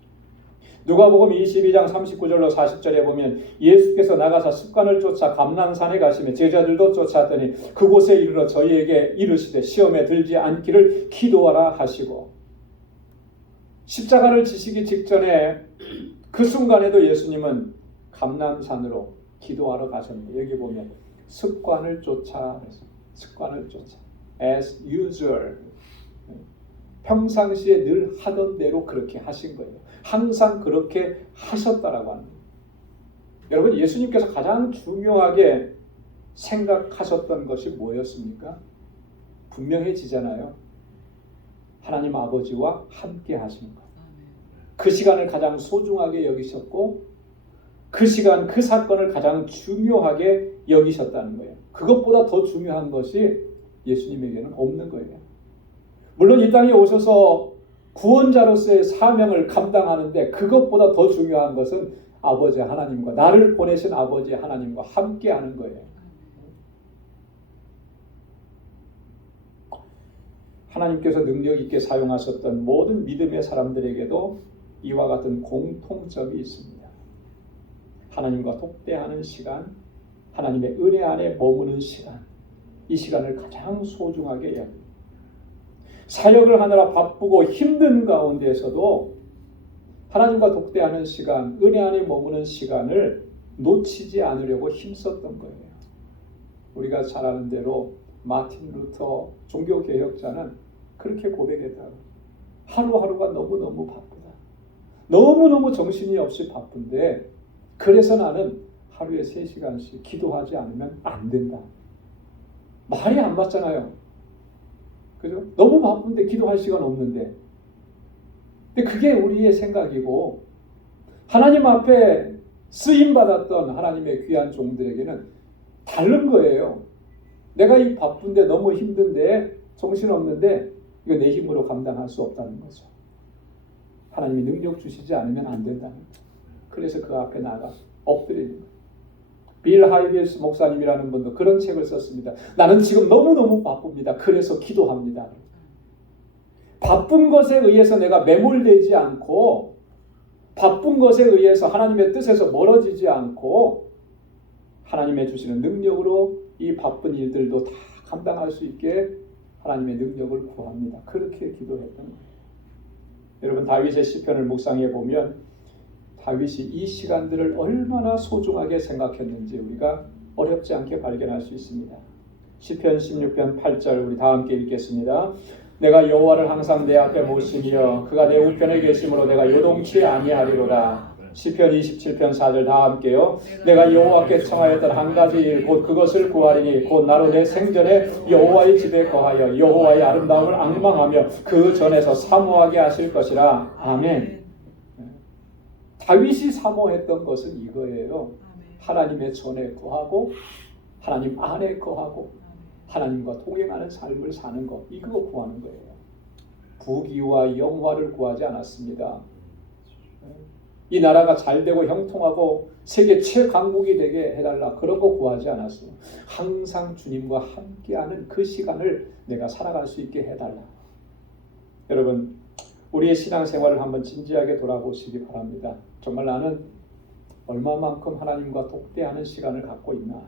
누가복음 22장 39절로 40절에 보면 예수께서 나가사 습관을 쫓아 감람산에 가시며 제자들도 쫓았더니 그곳에 이르러 저희에게 이르시되 시험에 들지 않기를 기도하라 하시고 십자가를 지시기 직전에 그 순간에도 예수님은 감람산으로 기도하러 가셨는데 여기 보면 습관을 쫓아 습관을 쫓아 as usual 평상시에 늘 하던 대로 그렇게 하신 거예요. 항상 그렇게 하셨다라고 합니다. 여러분, 예수님께서 가장 중요하게 생각하셨던 것이 뭐였습니까? 분명해지잖아요. 하나님 아버지와 함께 하시는 것. 그 시간을 가장 소중하게 여기셨고 그 시간, 그 사건을 가장 중요하게 여기셨다는 거예요. 그것보다 더 중요한 것이 예수님에게는 없는 거예요. 물론 이 땅에 오셔서 구원자로서의 사명을 감당하는데 그것보다 더 중요한 것은 아버지 하나님과 나를 보내신 아버지 하나님과 함께 하는 거예요. 하나님께서 능력 있게 사용하셨던 모든 믿음의 사람들에게도 이와 같은 공통점이 있습니다. 하나님과 독대하는 시간, 하나님의 은혜 안에 머무는 시간, 이 시간을 가장 소중하게 여깁니다. 사역을 하느라 바쁘고 힘든 가운데에서도 하나님과 독대하는 시간, 은혜 안에 머무는 시간을 놓치지 않으려고 힘썼던 거예요. 우리가 잘 아는 대로 마틴 루터 종교개혁자는 그렇게 고백했다고. 하루하루가 너무너무 바쁘다. 너무너무 정신이 없이 바쁜데 그래서 나는 하루에 3시간씩 기도하지 않으면 안 된다. 말이 안 맞잖아요. 그죠? 너무 바쁜데 기도할 시간 없는데. 근데 그게 우리의 생각이고 하나님 앞에 쓰임받았던 하나님의 귀한 종들에게는 다른 거예요. 내가 이 바쁜데 너무 힘든데 정신없는데 이거 내 힘으로 감당할 수 없다는 거죠. 하나님이 능력 주시지 않으면 안 된다는 거예요. 그래서 그 앞에 나가 엎드리는 거예요. 빌 하이비스 목사님이라는 분도 그런 책을 썼습니다. 나는 지금 너무너무 바쁩니다. 그래서 기도합니다. 바쁜 것에 의해서 내가 매몰되지 않고 바쁜 것에 의해서 하나님의 뜻에서 멀어지지 않고 하나님의 주시는 능력으로 이 바쁜 일들도 다 감당할 수 있게 하나님의 능력을 구합니다. 그렇게 기도했던 거예요. 여러분 다윗의 시편을 묵상해 보면 다윗이 이 시간들을 얼마나 소중하게 생각했는지 우리가 어렵지 않게 발견할 수 있습니다. 시편 16편 8절 우리 다 함께 읽겠습니다. 내가 여호와를 항상 내 앞에 모시며 그가 내 우편에 계심으로 내가 요동치 아니하리로다. 시편 27편 4절 다 함께요. 내가 여호와께 청하였던 한 가지 일 곧 그것을 구하리니 곧 나로 내 생전에 여호와의 집에 거하여 여호와의 아름다움을 앙망하며 그 전에서 사모하게 하실 것이라. 아멘. 다윗이 사모했던 것은 이거예요. 하나님의 전에 거하고 하나님 안에 거하고 하나님과 동행하는 삶을 사는 것, 이거 구하는 거예요. 부귀와 영화를 구하지 않았습니다. 이 나라가 잘되고 형통하고 세계 최강국이 되게 해달라, 그런 거 구하지 않았어요. 항상 주님과 함께하는 그 시간을 내가 살아갈 수 있게 해달라. 여러분 우리의 신앙생활을 한번 진지하게 돌아보시기 바랍니다. 정말 나는 얼마만큼 하나님과 독대하는 시간을 갖고 있나.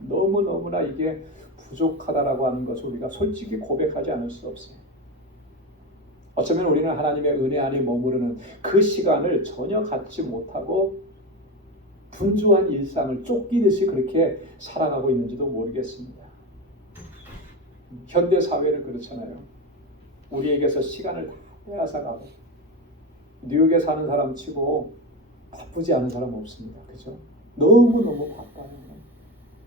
너무너무나 이게 부족하다라고 하는 것을 우리가 솔직히 고백하지 않을 수 없어요. 어쩌면 우리는 하나님의 은혜 안에 머무르는 그 시간을 전혀 갖지 못하고 분주한 일상을 쫓기듯이 그렇게 살아가고 있는지도 모르겠습니다. 현대 사회는 그렇잖아요. 우리에게서 시간을 다 빼앗아가고 뉴욕에 사는 사람 치고 바쁘지 않은 사람 없습니다. 그죠? 너무너무 바빠요.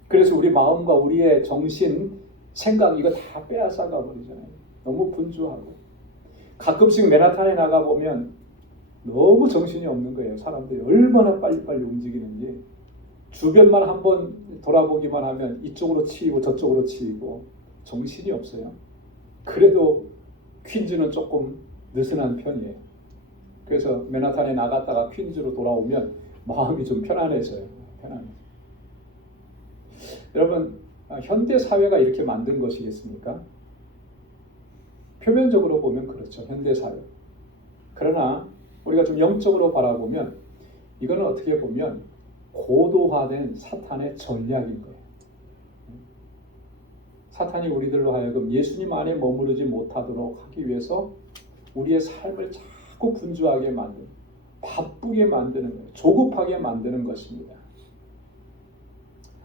그래서 우리 마음과 우리의 정신, 생각 이거 다 빼앗아가 버리잖아요. 너무 분주하고. 가끔씩 맨하탄에 나가보면 너무 정신이 없는 거예요. 사람들이 얼마나 빨리빨리 움직이는지. 주변만 한번 돌아보기만 하면 이쪽으로 치이고 저쪽으로 치이고 정신이 없어요. 그래도 퀸즈는 조금 느슨한 편이에요. 그래서 맨하탄에 나갔다가 퀸즈로 돌아오면 마음이 좀 편안해져요. 편안해져요. 여러분 현대 사회가 이렇게 만든 것이겠습니까? 표면적으로 보면 그렇죠. 현대 사회. 그러나 우리가 좀 영적으로 바라보면 이거는 어떻게 보면 고도화된 사탄의 전략인 거예요. 사탄이 우리들로 하여금 예수님 안에 머무르지 못하도록 하기 위해서 우리의 삶을 자꾸 분주하게 만드는, 바쁘게 만드는 거예요. 조급하게 만드는 것입니다.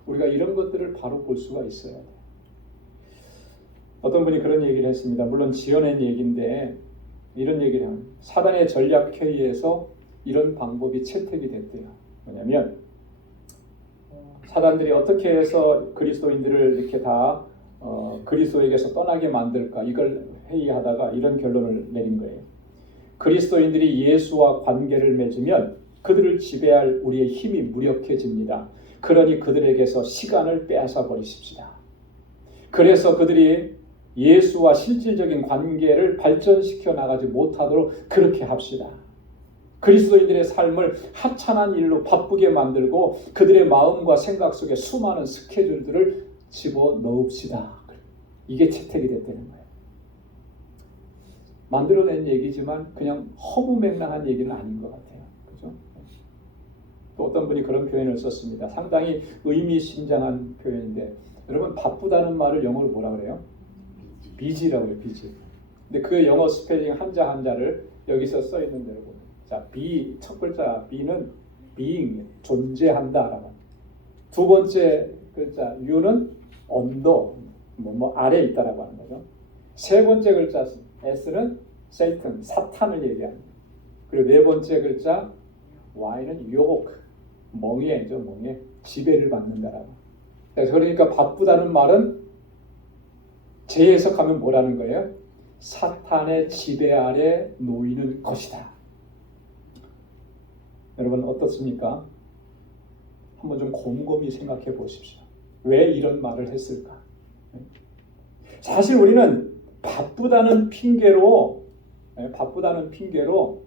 우리가 이런 것들을 바로 볼 수가 있어야 돼요. 어떤 분이 그런 얘기를 했습니다. 물론 지어낸 얘기인데 이런 얘기를 합니다. 사단의 전략 회의에서 이런 방법이 채택이 됐대요. 뭐냐면 사단들이 어떻게 해서 그리스도인들을 이렇게 다 그리스도에게서 떠나게 만들까, 이걸 회의하다가 이런 결론을 내린 거예요. 그리스도인들이 예수와 관계를 맺으면 그들을 지배할 우리의 힘이 무력해집니다. 그러니 그들에게서 시간을 빼앗아 버리십시다. 그래서 그들이 예수와 실질적인 관계를 발전시켜 나가지 못하도록 그렇게 합시다. 그리스도인들의 삶을 하찮은 일로 바쁘게 만들고 그들의 마음과 생각 속에 수많은 스케줄들을 집어넣읍시다. 이게 채택이 됐다는 거예요. 만들어낸 얘기지만 그냥 허무맹랑한 얘기는 아닌 것 같아요. 그죠? 또 어떤 분이 그런 표현을 썼습니다. 상당히 의미심장한 표현인데, 여러분 바쁘다는 말을 영어로 뭐라 그래요? 비지라고 해요. 비지. 근데 그 영어 스펠링 한자 한자를 여기서 써 있는 대로 보면, 자, B 첫 글자 B는 being, 존재한다라고. 두 번째 글자 U는 언더, 뭐 아래에 있다라고 하는 거죠. 세 번째 글자 S는 Satan, 사탄을 얘기합니다. 그리고 네 번째 글자 Y는 yoke, 멍에죠, 멍에. 지배를 받는다라고. 그러니까 바쁘다는 말은 재해석하면 뭐라는 거예요? 사탄의 지배 아래 놓이는 것이다. 여러분 어떻습니까? 한번 좀 곰곰이 생각해 보십시오. 왜 이런 말을 했을까? 사실 우리는 바쁘다는 핑계로 바쁘다는 핑계로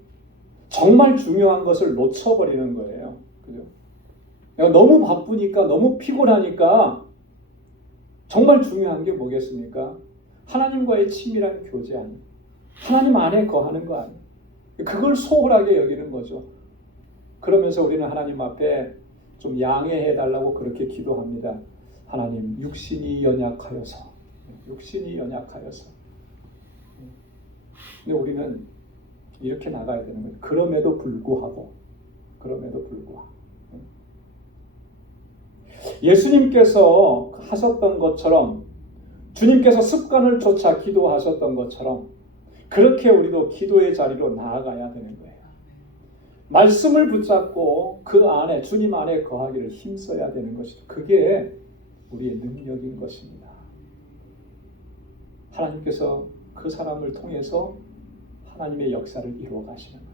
정말 중요한 것을 놓쳐버리는 거예요. 그죠? 내가 너무 바쁘니까, 너무 피곤하니까 정말 중요한 게 뭐겠습니까? 하나님과의 친밀한 교제 아니에요. 하나님 안에 거하는 거 아니에요. 그걸 소홀하게 여기는 거죠. 그러면서 우리는 하나님 앞에 좀 양해해 달라고 그렇게 기도합니다. 하나님, 육신이 연약하여서. 근데 우리는 이렇게 나가야 되는 거예요. 그럼에도 불구하고. 예수님께서 하셨던 것처럼, 주님께서 습관을 쫓아 기도하셨던 것처럼 그렇게 우리도 기도의 자리로 나아가야 되는 거예요. 말씀을 붙잡고 그 안에, 주님 안에 거하기를 힘써야 되는 것이죠. 그게 우리의 능력인 것입니다. 하나님께서 그 사람을 통해서 하나님의 역사를 이루어 가시는 거예요.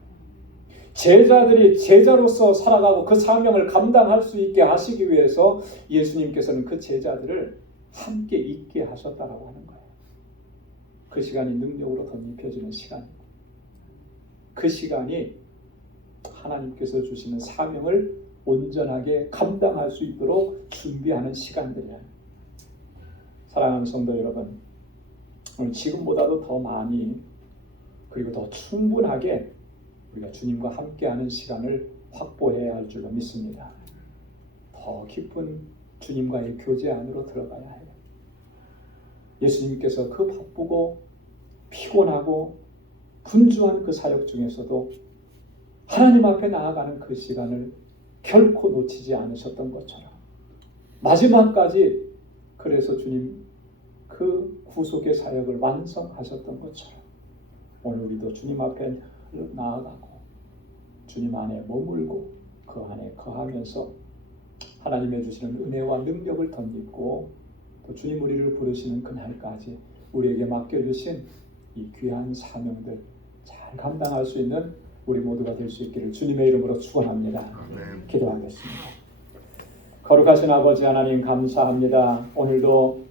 제자들이 제자로서 살아가고 그 사명을 감당할 수 있게 하시기 위해서 예수님께서는 그 제자들을 함께 있게 하셨다라고 하는 거예요. 그 시간이 능력으로 덧입혀지는 시간이고, 그 시간이 하나님께서 주시는 사명을 온전하게 감당할 수 있도록 준비하는 시간들이에요. 사랑하는 성도 여러분, 오늘 지금보다도 더 많이, 그리고 더 충분하게 우리가 주님과 함께하는 시간을 확보해야 할 줄로 믿습니다. 더 깊은 주님과의 교제 안으로 들어가야 해요. 예수님께서 그 바쁘고 피곤하고 분주한 그 사역 중에서도 하나님 앞에 나아가는 그 시간을 결코 놓치지 않으셨던 것처럼, 마지막까지 그래서 주님 그 구속의 사역을 완성하셨던 것처럼 오늘 우리도 주님 앞에 나아가고 주님 안에 머물고 그 안에 거하면서 하나님의 주시는 은혜와 능력을 덧입고 또 주님 우리를 부르시는 그날까지 우리에게 맡겨주신 이 귀한 사명들 잘 감당할 수 있는 우리 모두가 될 수 있기를 주님의 이름으로 축원합니다. 기도하겠습니다. 거룩하신 아버지 하나님, 감사합니다. 오늘도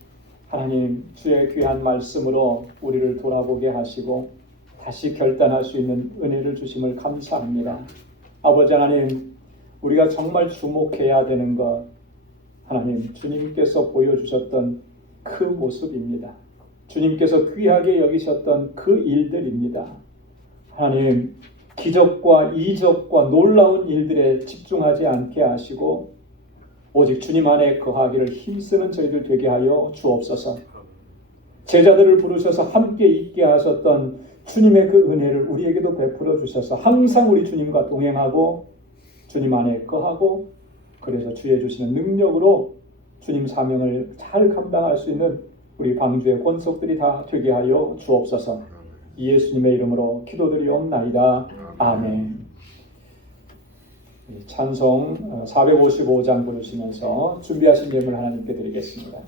하나님 주의 귀한 말씀으로 우리를 돌아보게 하시고 다시 결단할 수 있는 은혜를 주심을 감사합니다. 아버지 하나님, 우리가 정말 주목해야 되는 것, 하나님 주님께서 보여주셨던 그 모습입니다. 주님께서 귀하게 여기셨던 그 일들입니다. 하나님, 기적과 이적과 놀라운 일들에 집중하지 않게 하시고 오직 주님 안에 거하기를 힘쓰는 저희들 되게 하여 주옵소서. 제자들을 부르셔서 함께 있게 하셨던 주님의 그 은혜를 우리에게도 베풀어 주셔서 항상 우리 주님과 동행하고 주님 안에 거하고, 그래서 주의 주시는 능력으로 주님 사명을 잘 감당할 수 있는 우리 방주의 권속들이 다 되게 하여 주옵소서. 예수님의 이름으로 기도드리옵나이다. 아멘. 찬송 455장 부르시면서 준비하신 예물 하나님께 드리겠습니다.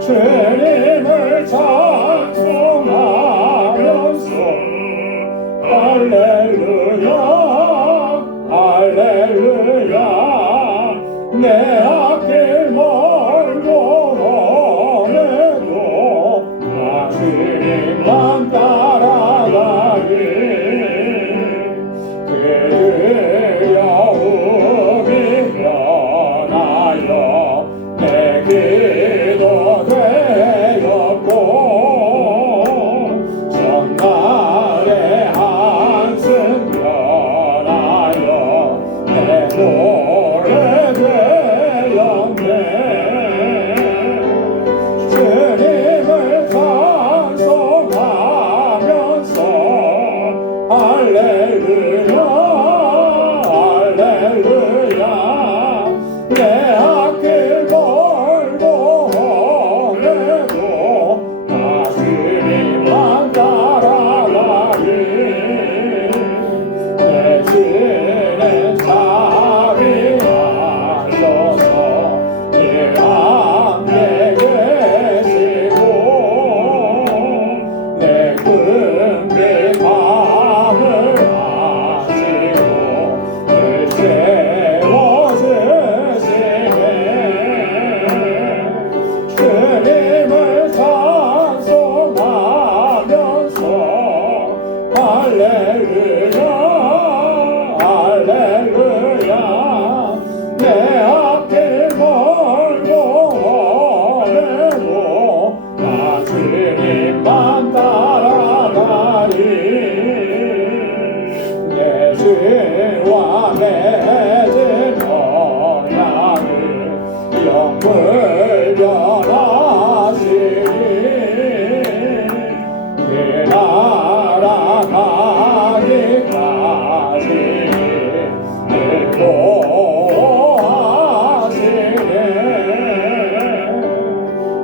주님을 찬송하면서 할렐루야 할렐루야 내 앞길 멀고 먼해도 나 주님만 따라가리 그의 여움이 변하여 내 기도 되었고 전날의 한숨 변하여 내 노래 되었네 주님을 찬송하면서 할렐루야 할렐루야 내 앞길 멀고 오래도 나 주님만 따라가리 내 죄와 맺은 언약을 영물 변하시니 그 나라 가기까지 인도하시네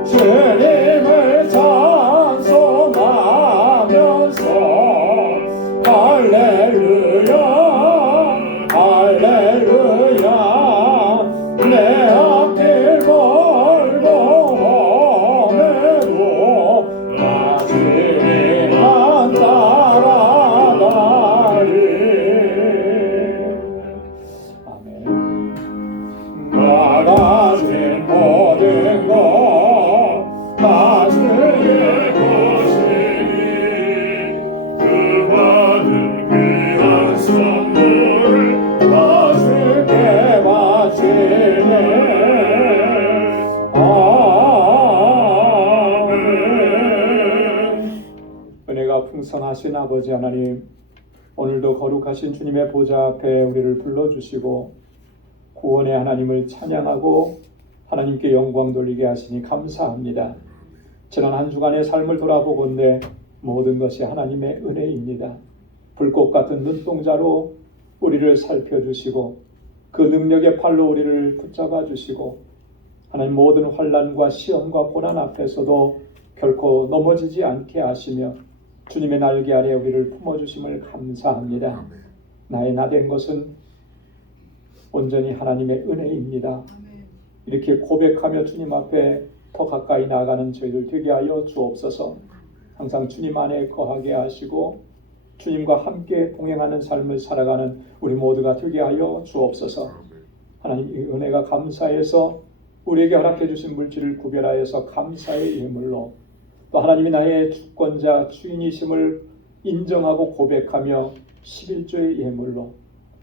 주님을 찬송하면서 할렐루야 할렐루야 내 앞길 멀고 오매도 나 주님만 따라가리 아멘. 나가진 모든 것다 주의 것이니 그 받은 귀한 선물을 다 주께 바치네 아멘. 은혜가 풍성하신 아버지 하나님, 오늘도 거룩하신 주님의 보좌 앞에 우리를 불러주시고 구원의 하나님을 찬양하고 하나님께 영광 돌리게 하시니 감사합니다. 지난 한 주간의 삶을 돌아보건대 모든 것이 하나님의 은혜입니다. 불꽃 같은 눈동자로 우리를 살펴주시고 그 능력의 팔로 우리를 붙잡아 주시고 하나님 모든 환난과 시험과 고난 앞에서도 결코 넘어지지 않게 하시며 주님의 날개 아래 우리를 품어주심을 감사합니다. 나의 나된 것은 온전히 하나님의 은혜입니다. 이렇게 고백하며 주님 앞에 더 가까이 나아가는 저희들 되게 하여 주옵소서. 항상 주님 안에 거하게 하시고 주님과 함께 동행하는 삶을 살아가는 우리 모두가 되게 하여 주옵소서. 하나님 이 은혜가 감사해서 우리에게 허락해 주신 물질을 구별하여서 감사의 예물로 또 하나님이 나의 주권자 주인이심을 인정하고 고백하며 11조의 예물로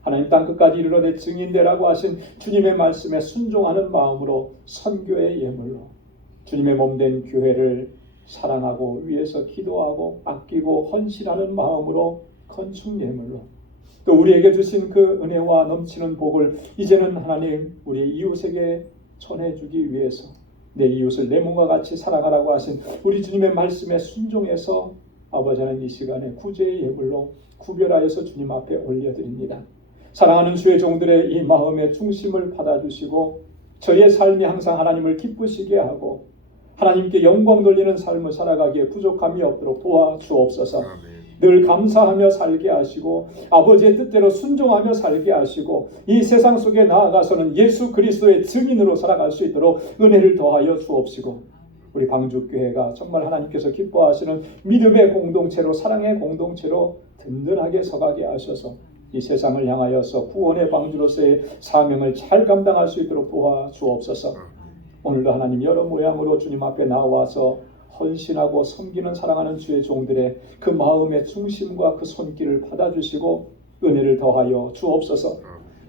하나님 땅끝까지 이르러 내 증인되라고 하신 주님의 말씀에 순종하는 마음으로 선교의 예물로 주님의 몸된 교회를 사랑하고 위해서 기도하고 아끼고 헌신하는 마음으로 건축 예물로 또 우리에게 주신 그 은혜와 넘치는 복을 이제는 하나님 우리의 이웃에게 전해주기 위해서 내 이웃을 내 몸과 같이 사랑하라고 하신 우리 주님의 말씀에 순종해서 아버지 하나님 이 시간에 구제의 예물로 구별하여서 주님 앞에 올려드립니다. 사랑하는 주의 종들의 이 마음의 중심을 받아주시고 저의 삶이 항상 하나님을 기쁘시게 하고 하나님께 영광 돌리는 삶을 살아가기에 부족함이 없도록 도와주옵소서. 늘 감사하며 살게 하시고 아버지의 뜻대로 순종하며 살게 하시고 이 세상 속에 나아가서는 예수 그리스도의 증인으로 살아갈 수 있도록 은혜를 더하여 주옵시고 우리 방주교회가 정말 하나님께서 기뻐하시는 믿음의 공동체로 사랑의 공동체로 든든하게 서가게 하셔서 이 세상을 향하여서 구원의 방주로서의 사명을 잘 감당할 수 있도록 도와주옵소서. 오늘도 하나님 여러 모양으로 주님 앞에 나와서 헌신하고 섬기는 사랑하는 주의 종들의 그 마음의 중심과 그 손길을 받아주시고 은혜를 더하여 주옵소서.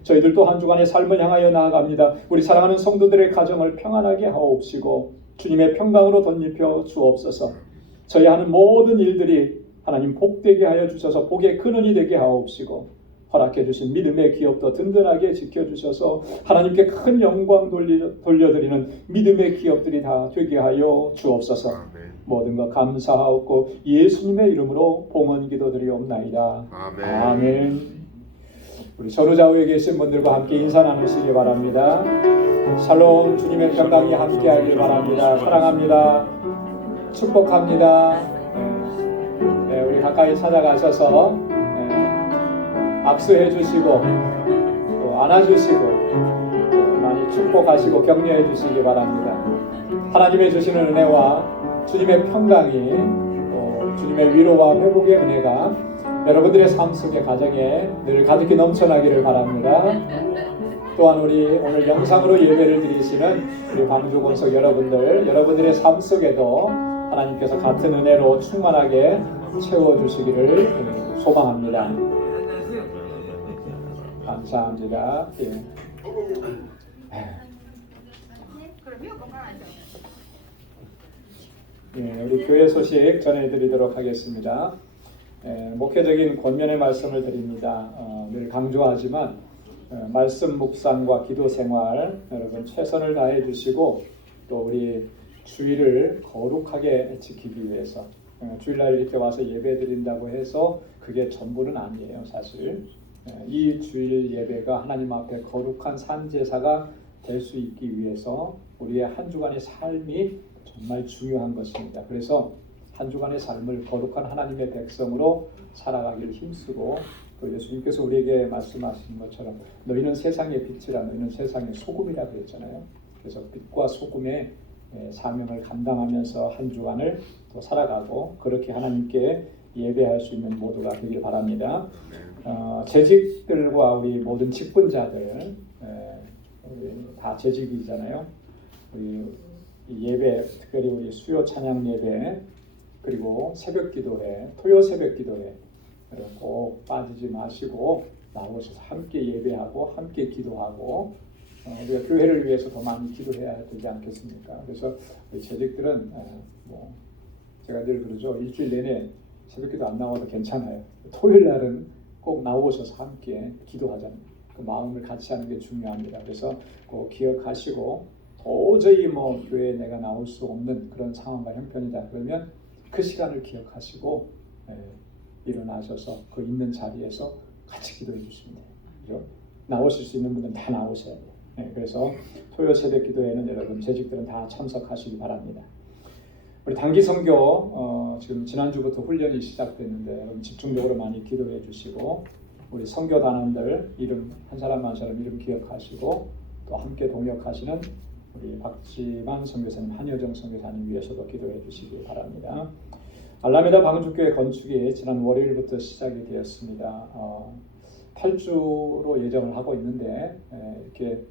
저희들도 한 주간의 삶을 향하여 나아갑니다. 우리 사랑하는 성도들의 가정을 평안하게 하옵시고 주님의 평강으로 덧입혀 주옵소서. 저희 하는 모든 일들이 하나님 복되게 하여 주셔서 복의 근원이 되게 하옵시고 허락해 주신 믿음의 기업도 든든하게 지켜주셔서 하나님께 큰 영광 돌려드리는 믿음의 기업들이 다 되게 하여 주옵소서. 모든 것 감사하옵고 예수님의 이름으로 봉헌 기도드리옵나이다. 아멘. 우리 전후좌우에 계신 분들과 함께 인사 나누시기 바랍니다. 샬롬. 주님의 평강이 함께하길 바랍니다. 사랑합니다. 축복합니다. 네, 우리 가까이 찾아가셔서 악수해 주시고 또 안아주시고 또 많이 축복하시고 격려해 주시기 바랍니다. 하나님의 주시는 은혜와 주님의 평강이 또 주님의 위로와 회복의 은혜가 여러분들의 삶 속의 가정에 늘 가득히 넘쳐나기를 바랍니다. 또한 우리 오늘 영상으로 예배를 드리시는 우리 방주권속 여러분들의 삶 속에도 하나님께서 같은 은혜로 충만하게 채워주시기를 소망합니다. 감사합니다. 예. 예, 우리 교회 소식 전해드리도록 하겠습니다. 목회적인 권면의 말씀을 드립니다. 늘 강조하지만 말씀 묵상과 기도 생활 여러분 최선을 다해 주시고 또 우리 주일을 거룩하게 지키기 위해서 주일날 이렇게 와서 예배 드린다고 해서 그게 전부는 아니에요. 사실 이 주일 예배가 하나님 앞에 거룩한 산제사가 될 수 있기 위해서 우리의 한 주간의 삶이 정말 중요한 것입니다. 그래서 한 주간의 삶을 거룩한 하나님의 백성으로 살아가기를 힘쓰고 또 예수님께서 우리에게 말씀하신 것처럼 너희는 세상의 빛이라 너희는 세상의 소금이라 그랬잖아요. 그래서 빛과 소금의 사명을 감당하면서 한 주간을 또 살아가고 그렇게 하나님께 예배할 수 있는 모두가 되길 바랍니다. 재직들과 우리 모든 직분자들 우리 다 재직이잖아요. 우리 예배 특별히 우리 수요 찬양 예배 그리고 새벽 기도회 토요 새벽 기도회 꼭 빠지지 마시고 나오셔서 함께 예배하고 함께 기도하고 우리가 교회를 위해서 더 많이 기도해야 되지 않겠습니까? 그래서 우리 재직들은 뭐 제가 늘 그러죠. 일주일 내내 새벽기도 안 나와도 괜찮아요. 토요일 날은 꼭 나오셔서 함께 기도하자는 그 마음을 같이 하는 게 중요합니다. 그래서 꼭 기억하시고 도저히 뭐 교회에 내가 나올 수 없는 그런 상황과 형편이다 그러면 그 시간을 기억하시고 일어나셔서 그 있는 자리에서 같이 기도해 주시면 돼요. 그죠? 나오실 수 있는 분들은 다 나오셔야 돼요. 그래서 토요 새벽 기도에는 여러분 재직들은 다 참석하시기 바랍니다. 우리 단기 선교 지금 지난주부터 훈련이 시작됐는데 여러분 집중적으로 많이 기도해 주시고 우리 선교 단원들 이름 한 사람 한 사람 이름 기억하시고 또 함께 동역하시는 우리 박지만 선교사님, 한여정 선교사님 위해서도 기도해 주시기 바랍니다. 알라메다 방주교회 건축이 지난 월요일부터 시작이 되었습니다. 8주로 예정을 하고 있는데 이렇게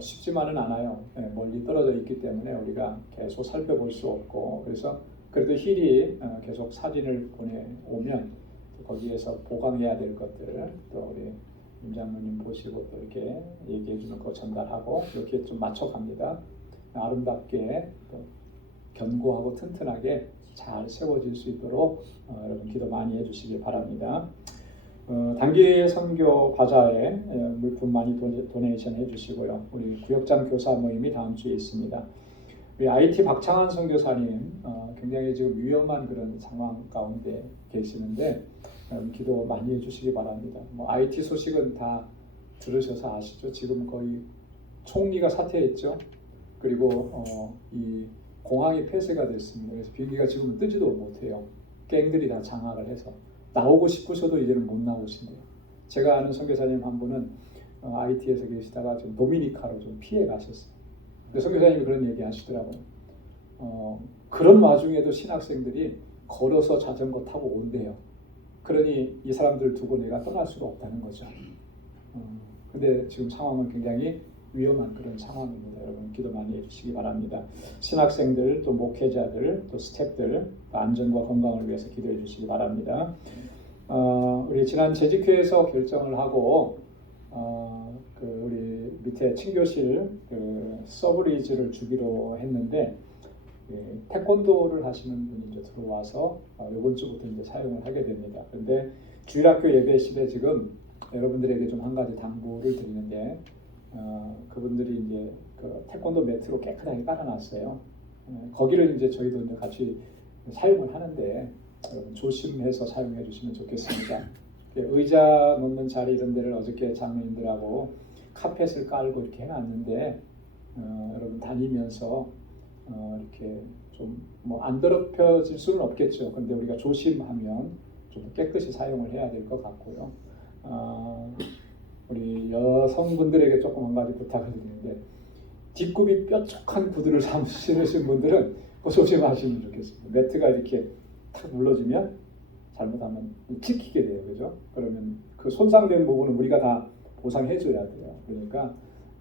쉽지만은 않아요. 멀리 떨어져 있기 때문에 우리가 계속 살펴볼 수 없고 그래서 그래도 힐이 계속 사진을 보내오면 거기에서 보강해야 될 것들 또 우리 임 장로님 보시고 또 이렇게 얘기해 주는 거 전달하고 이렇게 좀 맞춰갑니다. 아름답게 또 견고하고 튼튼하게 잘 세워질 수 있도록 여러분 기도 많이 해주시기 바랍니다. 단기 선교 바자에 물품 많이 도네이션 해주시고요. 우리 구역장 교사 모임이 다음 주에 있습니다. 우리 IT 박창환 선교사님 굉장히 지금 위험한 그런 상황 가운데 계시는데 기도 많이 해주시기 바랍니다. 뭐 IT 소식은 다 들으셔서 아시죠? 지금 거의 총리가 사퇴했죠. 그리고 이 공항이 폐쇄가 됐습니다. 그래서 비행기가 지금 뜨지도 못해요. 갱들이 다 장악을 해서 나오고 싶으셔도 이제는 못 나오신대요. 제가 아는 선교사님 한 분은 IT에서 계시다가 좀 도미니카로 좀 피해 가셨어요. 근데 선교사님이 그런 얘기 하시더라고요. 그런 와중에도 신학생들이 걸어서 자전거 타고 온대요. 그러니 이 사람들 두고 내가 떠날 수가 없다는 거죠. 근데 지금 상황은 굉장히 위험한 그런 상황입니다. 여러분 기도 많이 해주시기 바랍니다. 신학생들 또 목회자들 또 스태프들 안전과 건강을 위해서 기도해 주시기 바랍니다. 우리 지난 재직회에서 결정을 하고 그 우리 밑에 친교실 그 서브리즈를 주기로 했는데 태권도를 하시는 분이 이제 들어와서 이번 주부터 이제 사용을 하게 됩니다. 그런데 주일학교 예배실에 지금 여러분들에게 좀 한 가지 당부를 드리는데 그분들이 이제 그 태권도 매트로 깨끗하게 깔아놨어요. 거기를 이제 저희도 이제 같이 사용을 하는데 여러분 조심해서 사용해 주시면 좋겠습니다. 의자 놓는 자리 이런 데를 어저께 장로님들하고 카펫을 깔고 이렇게 해놨는데 여러분 다니면서 이렇게 좀 뭐 안 더럽혀질 수는 없겠죠. 근데 우리가 조심하면 좀 깨끗이 사용을 해야 될 것 같고요. 우리 여성분들에게 조금 한 가지 부탁을 드리는데 뒷굽이 뾰족한 구두를 신으신 분들은 꼭 조심하시면 좋겠습니다. 매트가 이렇게 탁 눌러지면 잘못하면 찍히게 돼요. 그죠? 그러면 그 손상된 부분은 우리가 다 보상해 줘야 돼요. 그러니까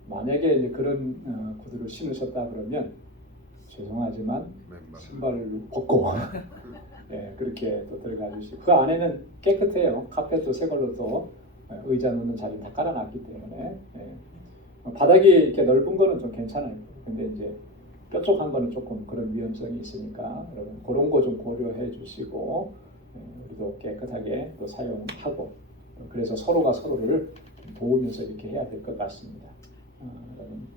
만약에 이제 그런 구두를 신으셨다 그러면 죄송하지만 신발을 벗고 예, 그렇게 또 들어가 주시고 그 안에는 깨끗해요. 카펫도 새 걸로 또 의자 놓는 자리 다 깔아놨기 때문에 바닥이 이렇게 넓은 거는 좀 괜찮아요. 근데 이제 뾰족한 거는 조금 그런 위험성이 있으니까 여러분 그런 거 좀 고려해 주시고 우리도 깨끗하게 또 사용하고 그래서 서로가 서로를 도우면서 이렇게 해야 될 것 같습니다. 여러분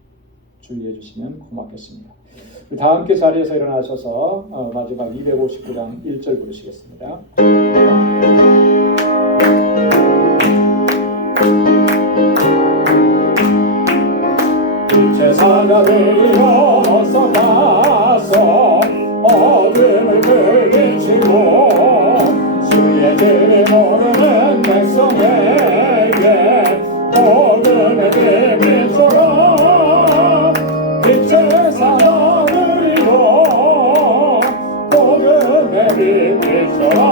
주의해 주시면 고맙겠습니다. 우리 다 함께 자리에서 일어나셔서 마지막 259장 1절 부르시겠습니다. 제사가 되어서 가서 어둠을 물리치고 주의 길을 모르는 백성에게 복음의 빛비춰라. 빛의 사자 우리도 복음의 빛비춰라.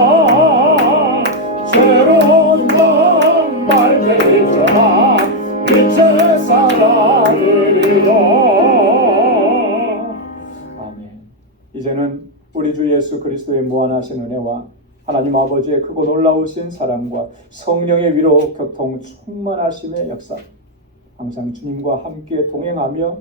새로운 밤 밝게 비춰라. 빛의 사자들이도. 아멘. 이제는 우리 주 예수 그리스도의 무한하신 은혜와 하나님 아버지의 크고 놀라우신 사랑과 성령의 위로 교통 충만하심의 역사 항상 주님과 함께 동행하며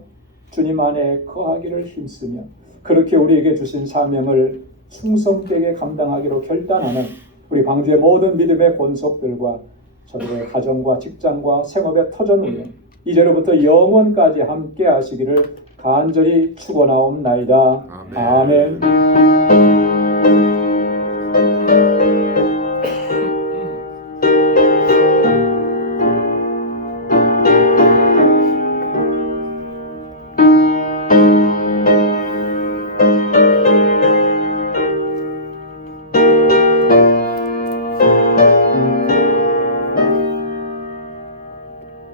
주님 안에 거하기를 힘쓰며 그렇게 우리에게 주신 사명을 충성되게 감당하기로 결단하는 우리 방주의 모든 믿음의 권속들과 저들의 가정과 직장과 생업의 터전 위에 이제로부터 영원까지 함께 하시기를 간절히 축원하옵나이다. 아멘.